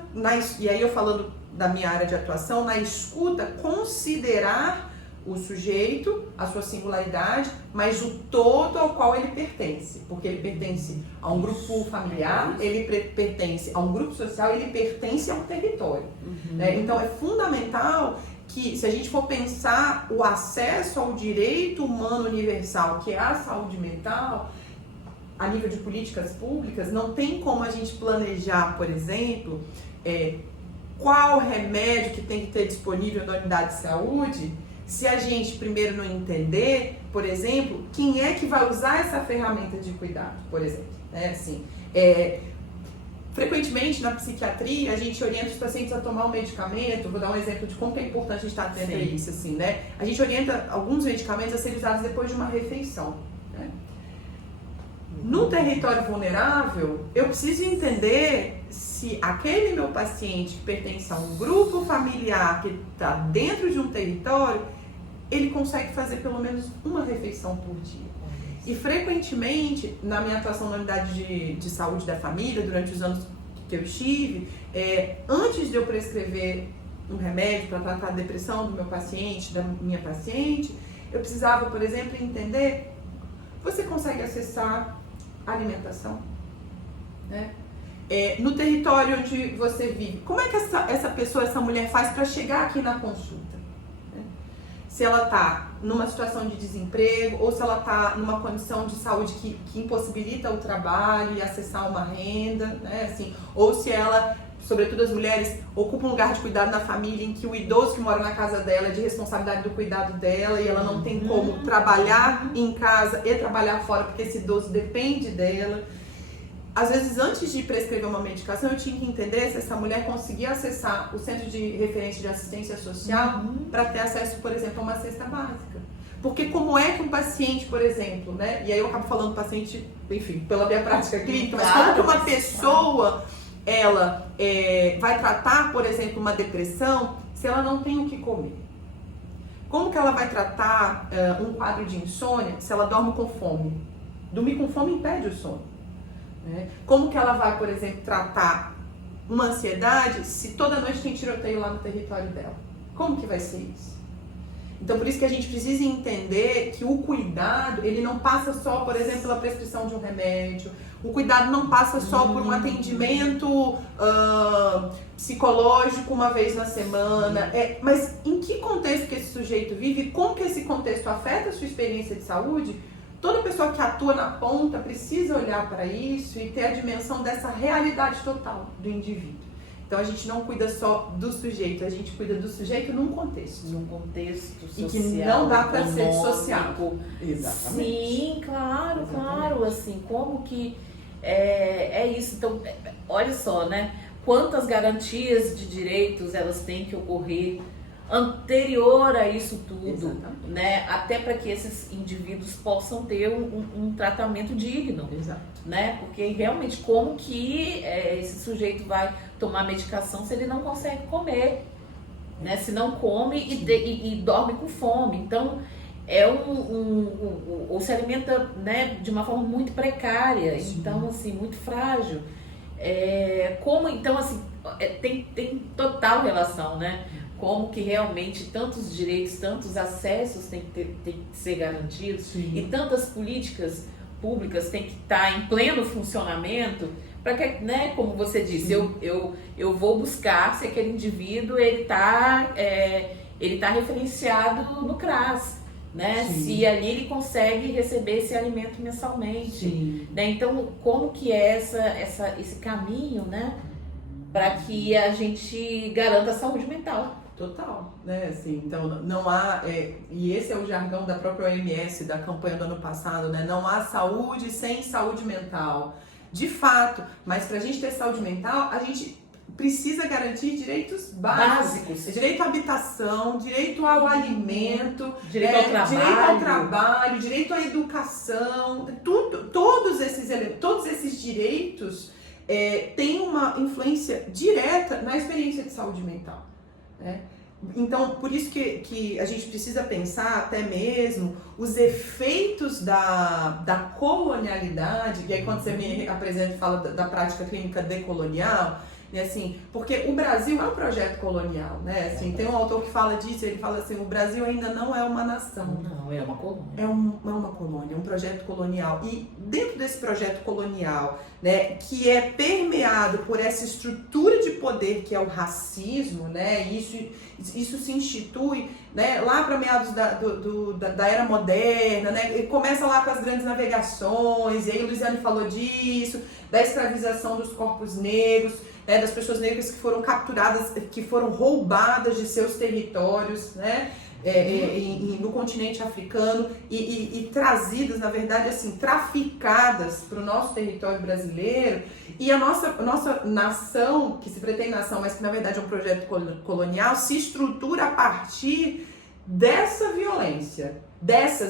e aí eu falando da minha área de atuação, na escuta, considerar o sujeito, a sua singularidade, mas o todo ao qual ele pertence. Porque ele pertence a um grupo familiar, ele pertence a um grupo social, ele pertence a um território. Né? Então, é fundamental que, se a gente for pensar o acesso ao direito humano universal, que é a saúde mental, a nível de políticas públicas, não tem como a gente planejar, por exemplo, qual remédio que tem que ter disponível na unidade de saúde, se a gente primeiro não entender, por exemplo, quem é que vai usar essa ferramenta de cuidado, por exemplo. Né? Assim, frequentemente na psiquiatria a gente orienta os pacientes a tomar um medicamento, vou dar um exemplo de como é importante a gente estar atento a isso, assim, né? A gente orienta alguns medicamentos a serem usados depois de uma refeição. Né? No território vulnerável, eu preciso entender se aquele meu paciente que pertence a um grupo familiar que está dentro de um território, ele consegue fazer pelo menos uma refeição por dia. E frequentemente, na minha atuação na unidade de saúde da família, durante os anos que eu estive, antes de eu prescrever um remédio para tratar a depressão do meu paciente, da minha paciente, eu precisava, por exemplo, entender, você consegue acessar a alimentação? Né? No território onde você vive, como é que essa pessoa, essa mulher faz para chegar aqui na consulta? Se ela está numa situação de desemprego ou se ela está numa condição de saúde que impossibilita o trabalho e acessar uma renda, né? Assim, ou se ela, sobretudo as mulheres, ocupa um lugar de cuidado na família em que o idoso que mora na casa dela é de responsabilidade do cuidado dela e ela não tem como trabalhar em casa e trabalhar fora porque esse idoso depende dela. Às vezes, antes de prescrever uma medicação, eu tinha que entender se essa mulher conseguia acessar o Centro de Referência de Assistência Social para ter acesso, por exemplo, a uma cesta básica. Porque como é que um paciente, por exemplo, né? E aí eu acabo falando paciente, enfim, pela minha prática clínica, mas como que uma pessoa, ela vai tratar, por exemplo, uma depressão se ela não tem o que comer? Como que ela vai tratar um quadro de insônia se ela dorme com fome? Dormir com fome impede o sono. Como que ela vai, por exemplo, tratar uma ansiedade se toda noite tem tiroteio lá no território dela? Como que vai ser isso? Então, por isso que a gente precisa entender que o cuidado, ele não passa só, por exemplo, pela prescrição de um remédio, o cuidado não passa só por um atendimento psicológico uma vez na semana, mas em que contexto que esse sujeito vive, como que esse contexto afeta a sua experiência de saúde? Toda pessoa que atua na ponta precisa olhar para isso e ter a dimensão dessa realidade total do indivíduo. Então a gente não cuida só do sujeito, a gente cuida do sujeito num contexto. Num contexto social. E que não dá para ser dissociado. Exatamente. Sim, claro, exatamente. Claro, assim, como que é isso. Então, olha só, né? Quantas garantias de direitos elas têm que ocorrer anterior a isso tudo, exatamente. Né? Até para que esses indivíduos possam ter um tratamento digno, exato. Né? Porque realmente como que esse sujeito vai tomar medicação se ele não consegue comer, né? Se não come e dorme com fome, então ou se alimenta, né, de uma forma muito precária, sim. Então assim, muito frágil. Como então assim, tem total relação, né? Como que realmente tantos direitos, tantos acessos têm que ser garantidos, sim. E tantas políticas públicas têm que estar em pleno funcionamento para que, né, como você disse, eu vou buscar se aquele indivíduo ele está ele está referenciado no CRAS, né? Sim. Se ali ele consegue receber esse alimento mensalmente. Sim. Né? Então, como que é esse caminho, né? Para que a gente garanta a saúde mental. Total, né? Assim, então não há, e esse é o jargão da própria OMS, da campanha do ano passado, né? Não há saúde sem saúde mental. De fato, mas para a gente ter saúde mental, a gente precisa garantir direitos básicos. Direito à habitação, direito ao alimento, direito ao trabalho, direito à educação, todos esses direitos têm uma influência direta na experiência de saúde mental. Então, por isso que a gente precisa pensar até mesmo os efeitos da colonialidade, e aí quando você me apresenta e fala da prática clínica decolonial, assim, porque o Brasil é um projeto colonial, né? Assim, tem um autor que fala disso, ele fala assim, o Brasil ainda não é uma nação. Não, é uma colônia. É uma colônia, um projeto colonial. E dentro desse projeto colonial, né, que é permeado por essa estrutura de poder que é o racismo, né? Isso se institui, né, lá para meados da era moderna, né? E começa lá com as grandes navegações, e aí o Luiziane falou disso, da escravização dos corpos negros, das pessoas negras que foram capturadas, que foram roubadas de seus territórios, né, no continente africano e trazidas, na verdade, assim, traficadas para o nosso território brasileiro. E a nossa nação, que se pretende nação, mas que na verdade é um projeto colonial, se estrutura a partir dessas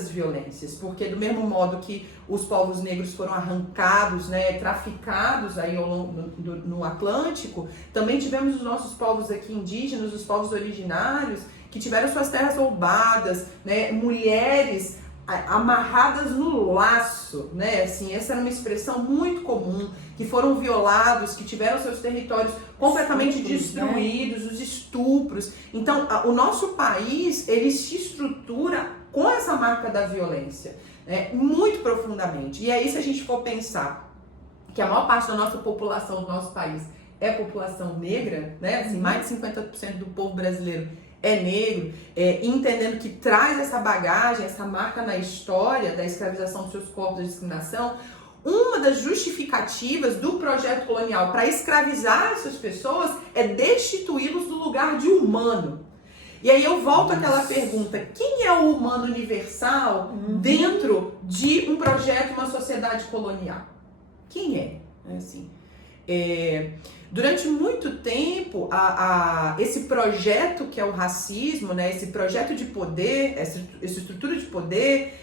violências, porque do mesmo modo que os povos negros foram arrancados, né, traficados aí no Atlântico, também tivemos os nossos povos aqui indígenas, os povos originários, que tiveram suas terras roubadas, né, mulheres amarradas no laço, né, assim, essa era uma expressão muito comum, que foram violados, que tiveram seus territórios completamente destruídos, os estupros. Então, o nosso país, ele se estrutura com essa marca da violência, né, muito profundamente. E aí, se a gente for pensar que a maior parte da nossa população do nosso país é população negra, né, assim, mais de 50% do povo brasileiro é negro, entendendo que traz essa bagagem, essa marca na história da escravização dos seus corpos, da discriminação, uma das justificativas do projeto colonial para escravizar essas pessoas é destituí-los do lugar de humano. E aí eu volto àquela pergunta, quem é o humano universal dentro de um projeto, uma sociedade colonial? Quem é? Assim, durante muito tempo, esse projeto que é o racismo, né, esse projeto de poder, essa estrutura de poder,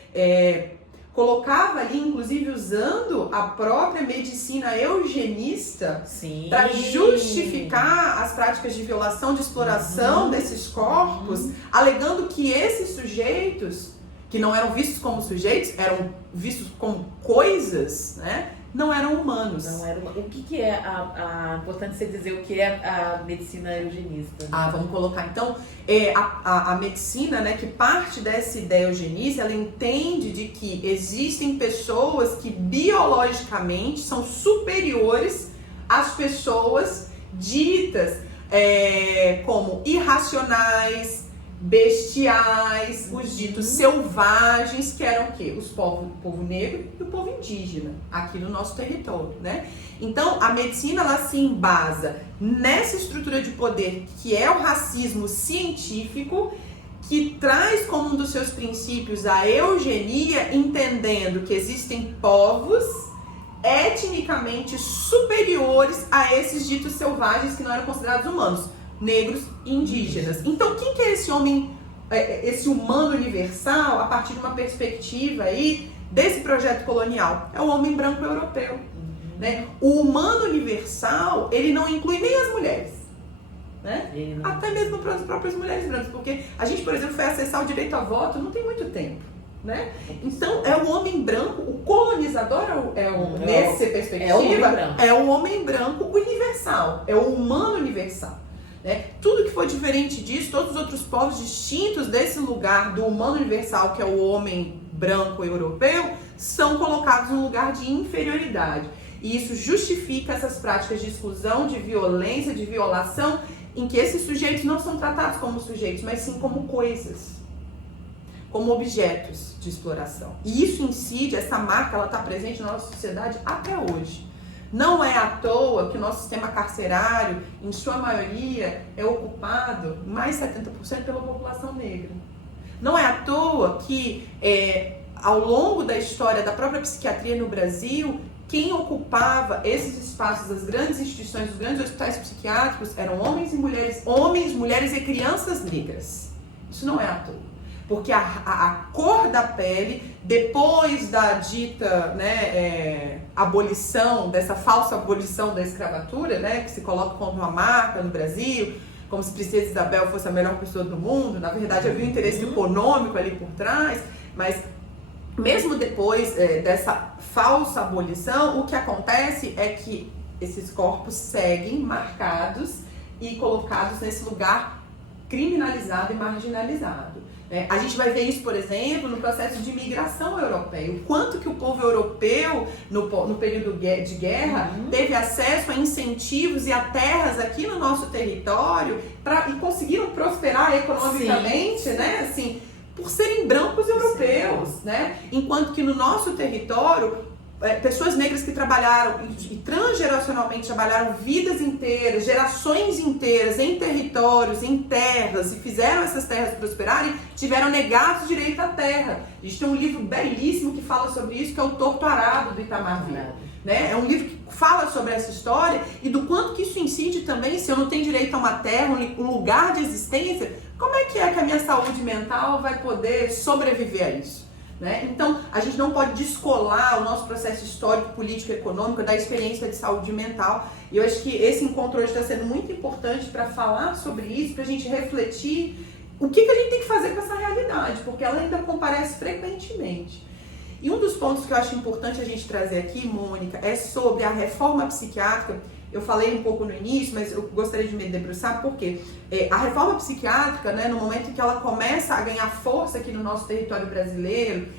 colocava ali, inclusive usando a própria medicina eugenista para justificar as práticas de violação, de exploração desses corpos, alegando que esses sujeitos, que não eram vistos como sujeitos, eram vistos como coisas, né? Não eram humanos. O que é importante você dizer o que é a medicina eugenista? Vamos colocar então, a medicina, né, que parte dessa ideia eugenista, ela entende de que existem pessoas que biologicamente são superiores às pessoas ditas como irracionais, bestiais, os ditos selvagens, que eram o quê? O povo negro e o povo indígena, aqui no nosso território, né? Então, a medicina, ela se embasa nessa estrutura de poder, que é o racismo científico, que traz como um dos seus princípios a eugenia, entendendo que existem povos etnicamente superiores a esses ditos selvagens que não eram considerados humanos, negros e indígenas. Então, quem que é esse homem, esse humano universal, a partir de uma perspectiva aí desse projeto colonial? É o homem branco europeu. Né? O humano universal, ele não inclui nem as mulheres, né? Até mesmo para as próprias mulheres brancas, porque a gente, por exemplo, foi acessar o direito a voto não tem muito tempo. Né? Então, é o homem branco, o colonizador nessa perspectiva, é o homem branco universal, é o humano universal. Né? Tudo que for diferente disso, todos os outros povos distintos desse lugar do humano universal, que é o homem branco europeu, são colocados num lugar de inferioridade. E isso justifica essas práticas de exclusão, de violência, de violação em que esses sujeitos não são tratados como sujeitos, mas sim como coisas, como objetos de exploração. E isso incide, essa marca, ela está presente na nossa sociedade até hoje. Não é à toa que o nosso sistema carcerário, em sua maioria, é ocupado, mais 70%, pela população negra. Não é à toa que, ao longo da história da própria psiquiatria no Brasil, quem ocupava esses espaços, as grandes instituições, os grandes hospitais psiquiátricos, eram homens, mulheres e crianças negras. Isso não é à toa. Porque a cor da pele, depois da dita abolição, dessa falsa abolição da escravatura, né, que se coloca como uma marca no Brasil, como se Princesa Isabel fosse a melhor pessoa do mundo, na verdade havia um interesse econômico ali por trás, mas mesmo depois dessa falsa abolição, o que acontece é que esses corpos seguem marcados e colocados nesse lugar criminalizado e marginalizado. A gente vai ver isso, por exemplo, no processo de imigração europeia. O quanto que o povo europeu, no período de guerra, teve acesso a incentivos e a terras aqui no nosso território e conseguiram prosperar economicamente, né? Assim, por serem brancos europeus, né? Enquanto que no nosso território, pessoas negras que trabalharam e transgeracionalmente trabalharam vidas inteiras, gerações inteiras em territórios, em terras, e fizeram essas terras prosperarem, tiveram negados o direito à terra. A gente tem um livro belíssimo que fala sobre isso, que é o Torto Arado, do Itamar Vieira. Né? É um livro que fala sobre essa história e do quanto que isso incide também, se eu não tenho direito a uma terra, um lugar de existência, como é que a minha saúde mental vai poder sobreviver a isso? Né? Então, a gente não pode descolar o nosso processo histórico, político, econômico da experiência de saúde mental. E eu acho que esse encontro hoje está sendo muito importante para falar sobre isso, para a gente refletir o que a gente tem que fazer com essa realidade, porque ela ainda comparece frequentemente. E um dos pontos que eu acho importante a gente trazer aqui, Mônica, é sobre a reforma psiquiátrica. Eu falei um pouco no início, mas eu gostaria de me debruçar, porque a reforma psiquiátrica, né, no momento em que ela começa a ganhar força aqui no nosso território brasileiro,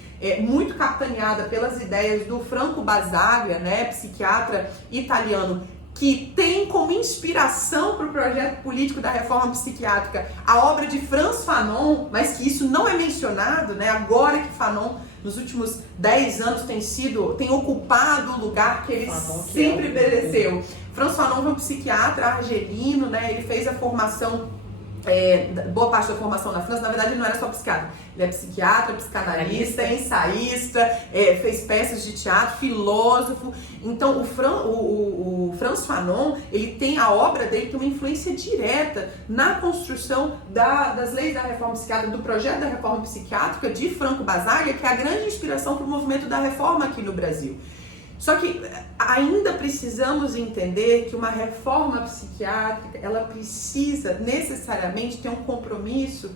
muito capitaneada pelas ideias do Franco Basaglia, né, psiquiatra italiano, que tem como inspiração para o projeto político da reforma psiquiátrica a obra de Frantz Fanon, mas que isso não é mencionado, né, agora que Fanon, nos últimos 10 anos, tem ocupado o lugar que ele sempre mereceu. Frantz Fanon é um psiquiatra argelino, né? Ele fez a formação, boa parte da formação na França. Na verdade, ele não era só psiquiatra, ele é psiquiatra, psicanalista, ensaísta, fez peças de teatro, filósofo. Então, o Frantz Fanon, ele tem a obra dele, tem uma influência direta na construção das leis da reforma psiquiátrica, do projeto da reforma psiquiátrica de Franco Basaglia, que é a grande inspiração para o movimento da reforma aqui no Brasil. Só que ainda precisamos entender que uma reforma psiquiátrica, ela precisa necessariamente ter um compromisso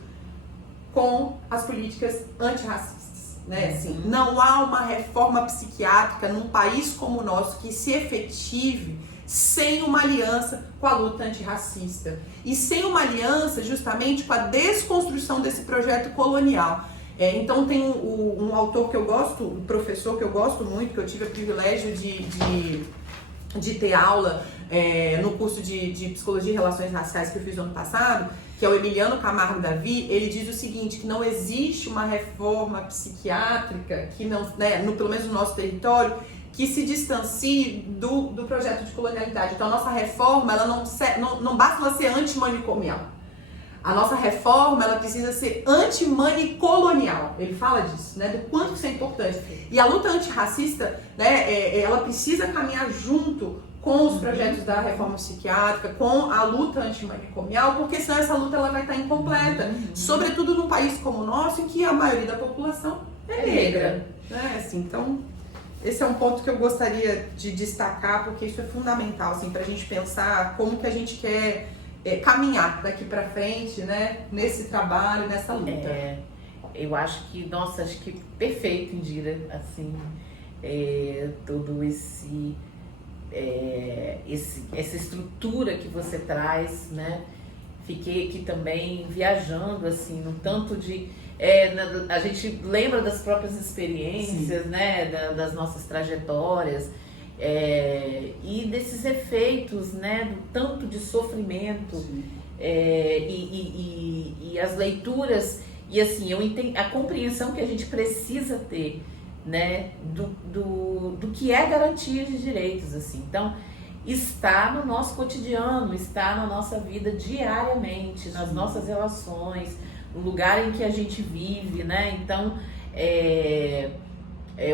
com as políticas antirracistas, né? Assim, não há uma reforma psiquiátrica num país como o nosso que se efetive sem uma aliança com a luta antirracista e sem uma aliança justamente com a desconstrução desse projeto colonial. Então tem um autor que eu gosto, um professor que eu gosto muito, que eu tive o privilégio de ter aula no curso de Psicologia e Relações Raciais que eu fiz no ano passado, que é o Emiliano Camargo Davi. Ele diz o seguinte, que não existe uma reforma psiquiátrica, que não, né, pelo menos no nosso território, que se distancie do projeto de colonialidade. Então a nossa reforma, ela não basta ela ser antimanicomial. A nossa reforma, ela precisa ser antimanicolonial. Ele fala disso, né? Do quanto isso é importante. E a luta antirracista, né? Ela precisa caminhar junto com os projetos da reforma psiquiátrica, com a luta antimanicomial, porque senão essa luta ela vai estar incompleta. Sobretudo num país como o nosso, em que a maioria da população é negra. Né? Assim, então, esse é um ponto que eu gostaria de destacar, porque isso é fundamental, assim, para a gente pensar como que a gente quer caminhar daqui para frente, né, nesse trabalho, nessa luta. Eu acho que, nossa, acho que perfeito, Indira, assim, todo essa estrutura que você traz, né, fiquei aqui também viajando, assim, no tanto de, a gente lembra das próprias experiências, sim, né, das nossas trajetórias, e desses efeitos, né, do tanto de sofrimento, sim, e as leituras, e assim, eu entendo a compreensão que a gente precisa ter, né, do que é garantia de direitos, assim. Então, está no nosso cotidiano, está na nossa vida diariamente, nas nossas relações, no lugar em que a gente vive, né? Então,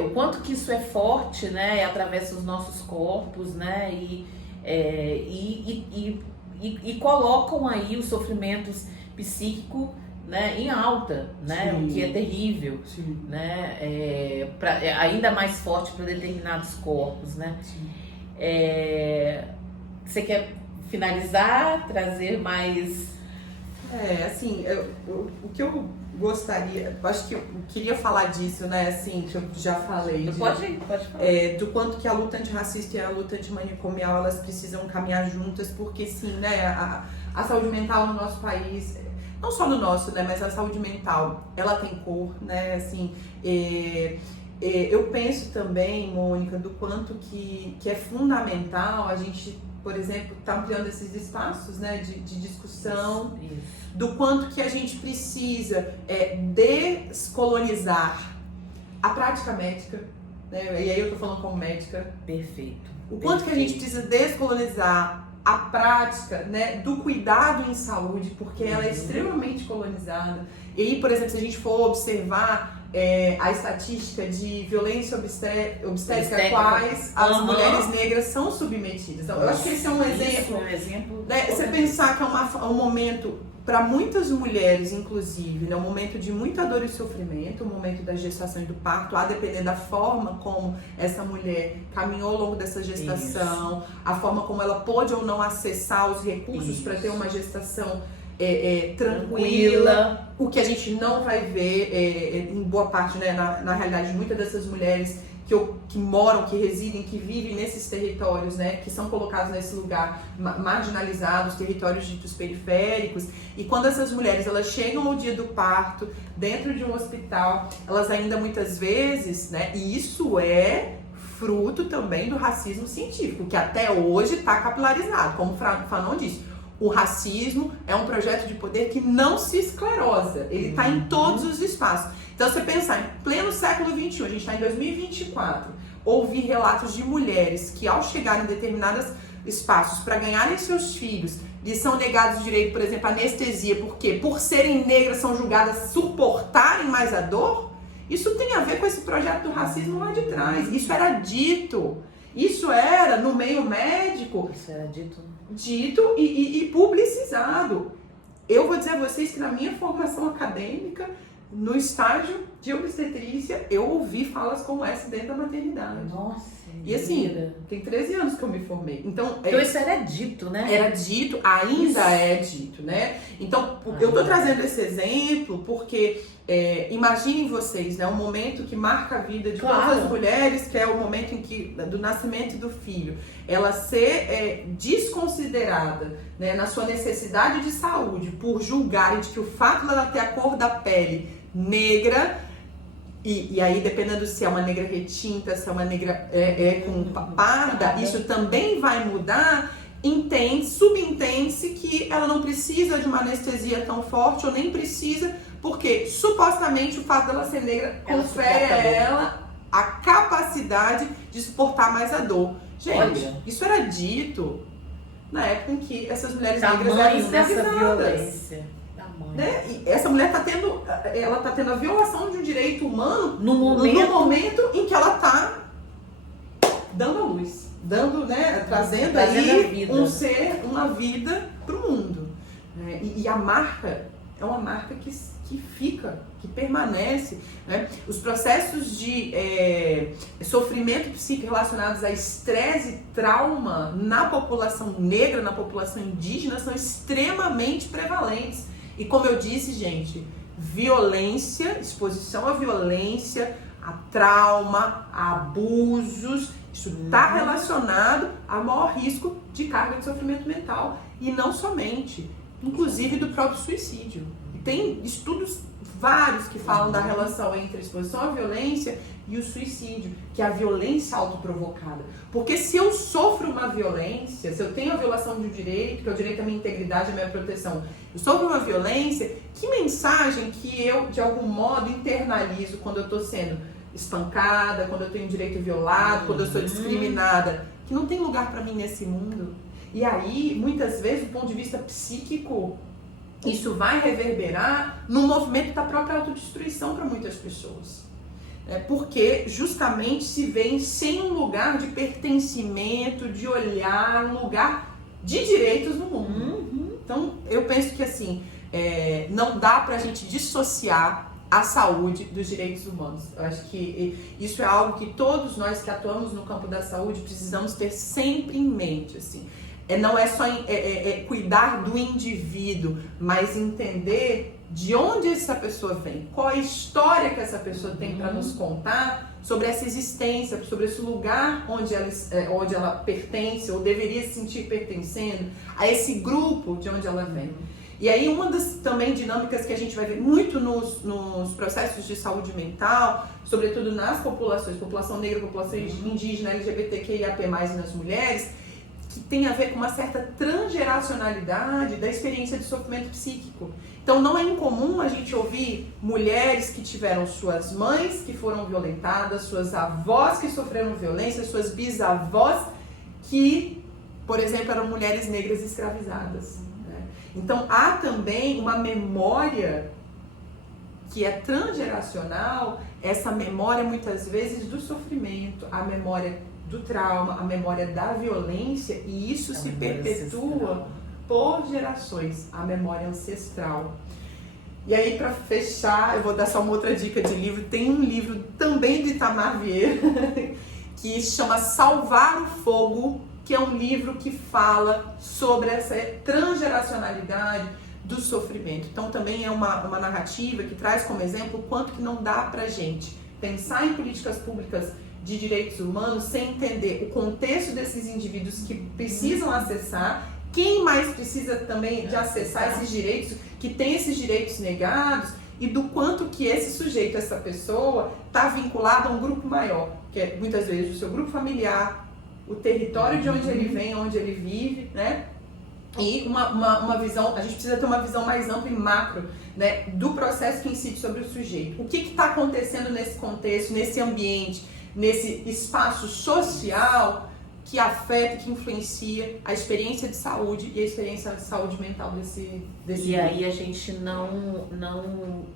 o quanto que isso é forte, né? Atravessa os nossos corpos, né? E colocam aí os sofrimentos psíquicos, né, em alta, né? Sim. O que é terrível, Sim. né? Ainda mais forte para determinados corpos, né? Sim. Você quer finalizar, trazer mais? Assim, o que eu gostaria, acho que eu queria falar disso, né, assim, que eu já falei. Pode falar. Do quanto que a luta antirracista e a luta antimanicomial, elas precisam caminhar juntas, porque sim, né, a saúde mental no nosso país, não só no nosso, né, mas a saúde mental, ela tem cor, né, assim, eu penso também, Mônica, do quanto que é fundamental a gente, por exemplo, tá ampliando esses espaços, né, de discussão, Isso. do quanto que a gente precisa descolonizar a prática médica, né, e aí eu tô falando como médica. Perfeito. O quanto que a gente precisa descolonizar a prática, né, do cuidado em saúde, porque ela é extremamente colonizada. E aí, por exemplo, se a gente for observar a estatística de violência obstétrica, quais as mulheres negras são submetidas. Então, eu acho que esse é um exemplo. Né, você pensar que é um momento, para muitas mulheres, inclusive, né, um momento de muita dor e sofrimento, o momento da gestação e do parto, a depender da forma como essa mulher caminhou ao longo dessa gestação, a forma como ela pôde ou não acessar os recursos para ter uma gestação tranquila, o que a gente não vai ver em boa parte, né, na realidade de muitas dessas mulheres que moram, que residem, que vivem nesses territórios, né, que são colocados nesse lugar marginalizados, territórios ditos periféricos. E quando essas mulheres elas chegam ao dia do parto dentro de um hospital, elas ainda muitas vezes, né, e isso é fruto também do racismo científico, que até hoje está capilarizado, como o Fanon disse. O racismo é um projeto de poder que não se esclerosa, ele está em todos os espaços. Então, você pensar em pleno século XXI, a gente está em 2024, ouvir relatos de mulheres que, ao chegarem em determinados espaços para ganharem seus filhos, lhes são negados o direito, por exemplo, à anestesia, porque por serem negras são julgadas a suportarem mais a dor. Isso tem a ver com esse projeto do racismo lá de trás. Isso era dito. Isso era no meio médico. Isso era dito e publicizado. Eu vou dizer a vocês que na minha formação acadêmica, no estágio de obstetrícia, eu ouvi falas como essa dentro da maternidade. Nossa. E assim, tem 13 anos que eu me formei. Então isso era dito, né? Era dito, ainda é dito, né? Então, eu tô trazendo esse exemplo porque imaginem vocês, né? Um momento que marca a vida de todas as mulheres, que é o momento em que, do nascimento do filho, ela ser desconsiderada, né, na sua necessidade de saúde por julgarem de que o fato dela ter a cor da pele negra, e aí dependendo se é uma negra retinta, se é uma negra com parda, isso também vai mudar. Subentende-se que ela não precisa de uma anestesia tão forte, ou nem precisa, porque supostamente o fato dela ser negra confere a ela a capacidade de suportar mais a dor. Gente, isso era dito na época em que essas mulheres negras eram escravizadas. Né? E essa mulher tá tendo a violação de um direito humano no momento em que ela tá dando a luz, trazendo aí uma vida pro mundo. Né? E a marca é uma marca que fica, que permanece. Né? Os processos de sofrimento psíquico relacionados a estresse e trauma na população negra, na população indígena, são extremamente prevalentes. E como eu disse, gente, violência, exposição à violência, a trauma, a abusos, isso está relacionado a maior risco de carga de sofrimento mental. E não somente, inclusive do próprio suicídio. Tem estudos vários que falam da relação entre a exposição à violência e o suicídio, que é a violência autoprovocada. Porque se eu sofro uma violência, se eu tenho a violação de um direito, que é o direito à minha integridade, à minha proteção, eu sofro uma violência, que mensagem que eu, de algum modo, internalizo quando eu estou sendo espancada, quando eu tenho direito violado, quando eu sou discriminada, que não tem lugar para mim nesse mundo. E aí, muitas vezes, do ponto de vista psíquico, isso vai reverberar no movimento da própria autodestruição para muitas pessoas. Porque justamente se vem sem um lugar de pertencimento, de olhar, um lugar de direitos no mundo. Então, eu penso que assim, não dá pra gente dissociar a saúde dos direitos humanos. Eu acho que isso é algo que todos nós que atuamos no campo da saúde precisamos ter sempre em mente, assim. Não é só cuidar do indivíduo, mas entender de onde essa pessoa vem, qual a história que essa pessoa tem para nos contar sobre essa existência, sobre esse lugar onde ela pertence ou deveria se sentir pertencendo a esse grupo de onde ela vem. E aí uma das também dinâmicas que a gente vai ver muito nos processos de saúde mental, sobretudo nas populações, população negra, população indígena, LGBTQIAP+, nas mulheres, que tem a ver com uma certa transgeracionalidade da experiência de sofrimento psíquico. Então não é incomum a gente ouvir mulheres que tiveram suas mães que foram violentadas, suas avós que sofreram violência, suas bisavós que, por exemplo, eram mulheres negras escravizadas. Então há também uma memória que é transgeracional, essa memória muitas vezes do sofrimento, a memória do trauma, a memória da violência, e isso se perpetua por gerações, a memória ancestral. E aí, para fechar, eu vou dar só uma outra dica de livro. Tem um livro também de Itamar Vieira que chama Salvar o Fogo, que é um livro que fala sobre essa transgeracionalidade do sofrimento. Então também é uma narrativa que traz como exemplo o quanto que não dá pra gente pensar em políticas públicas de direitos humanos sem entender o contexto desses indivíduos que precisam acessar, quem mais precisa também de acessar esses direitos, que tem esses direitos negados, e do quanto que esse sujeito, essa pessoa, está vinculado a um grupo maior, que é muitas vezes o seu grupo familiar, o território de onde ele vem, onde ele vive, né? E uma visão, a gente precisa ter uma visão mais ampla e macro, né, do processo que incide sobre o sujeito. O que está acontecendo nesse contexto, nesse ambiente, nesse espaço social que afeta, que influencia a experiência de saúde e a experiência de saúde mental desse e grupo. Aí a gente não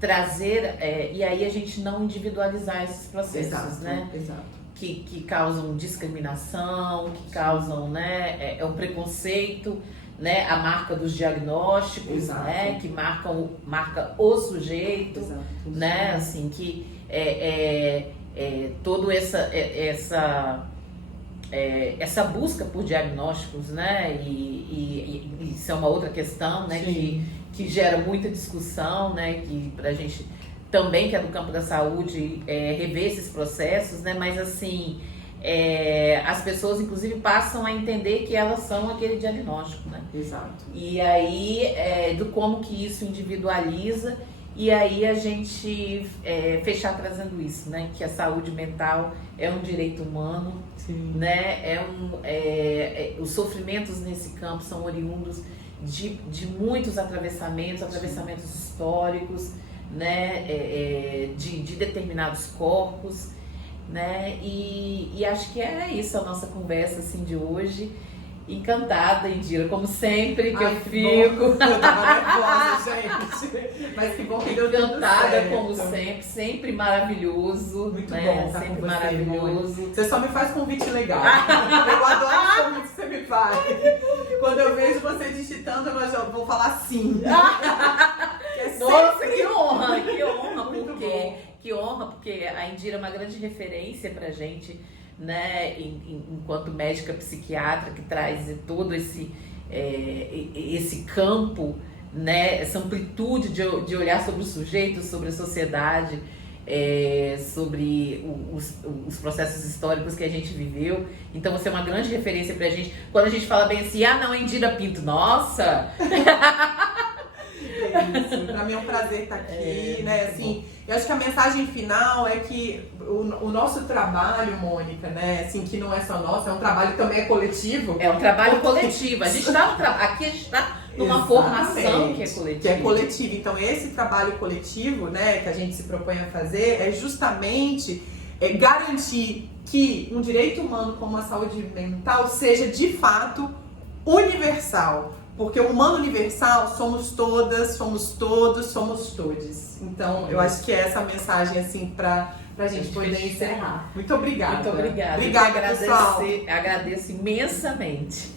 trazer, e aí a gente não individualizar esses processos, Exato, né? Exato. Que causam discriminação, que causam, né, preconceito, né, a marca dos diagnósticos, Exato. né, que marca o sujeito, Exato. né, assim, que toda essa busca por diagnósticos, né, e isso é uma outra questão, né, que gera muita discussão, né, que pra gente também, que é do campo da saúde, rever esses processos, né, mas assim, as pessoas inclusive passam a entender que elas são aquele diagnóstico, né. Exato. E aí, do como que isso individualiza, e aí a gente fechar trazendo isso, né, que a saúde mental é um direito humano, Sim. né, os sofrimentos nesse campo são oriundos de muitos atravessamentos históricos, né, de determinados corpos, né, e acho que é isso a nossa conversa assim de hoje. Encantada, Indira, como sempre que eu fico. Eu tava nervosa, gente. Mas que bom que deu tudo Encantada, certo. como sempre maravilhoso. Muito né? bom estar sempre com você, maravilhoso. Você só me faz convite legal. Eu adoro os convites que você me faz. Quando eu vejo você digitando, eu já vou falar sim. Nossa, que honra, Muito porque bom. que honra, porque a Indira é uma grande referência pra gente, né, enquanto médica psiquiatra, que traz todo esse campo, né, essa amplitude de olhar sobre o sujeito, sobre a sociedade, sobre os processos históricos que a gente viveu. Então você é uma grande referência pra gente. Quando a gente fala bem assim, não, Indira Pinto, nossa! isso. Pra mim é um prazer estar aqui, né? Assim, eu acho que a mensagem final é que o nosso trabalho, Mônica, né? Assim, que não é só nosso, é um trabalho que também é coletivo. É um trabalho coletivo. A gente tá aqui a gente está numa formação que é coletiva. Que é coletiva. Então, esse trabalho coletivo, né, que a gente se propõe a fazer é justamente garantir que um direito humano como a saúde mental seja de fato universal. Porque o humano universal somos todas, somos todos, somos todes. Então, eu acho que é essa mensagem, assim, pra gente poder encerrar. Muito obrigada. Muito obrigada. Obrigada, pessoal. Agradeço imensamente.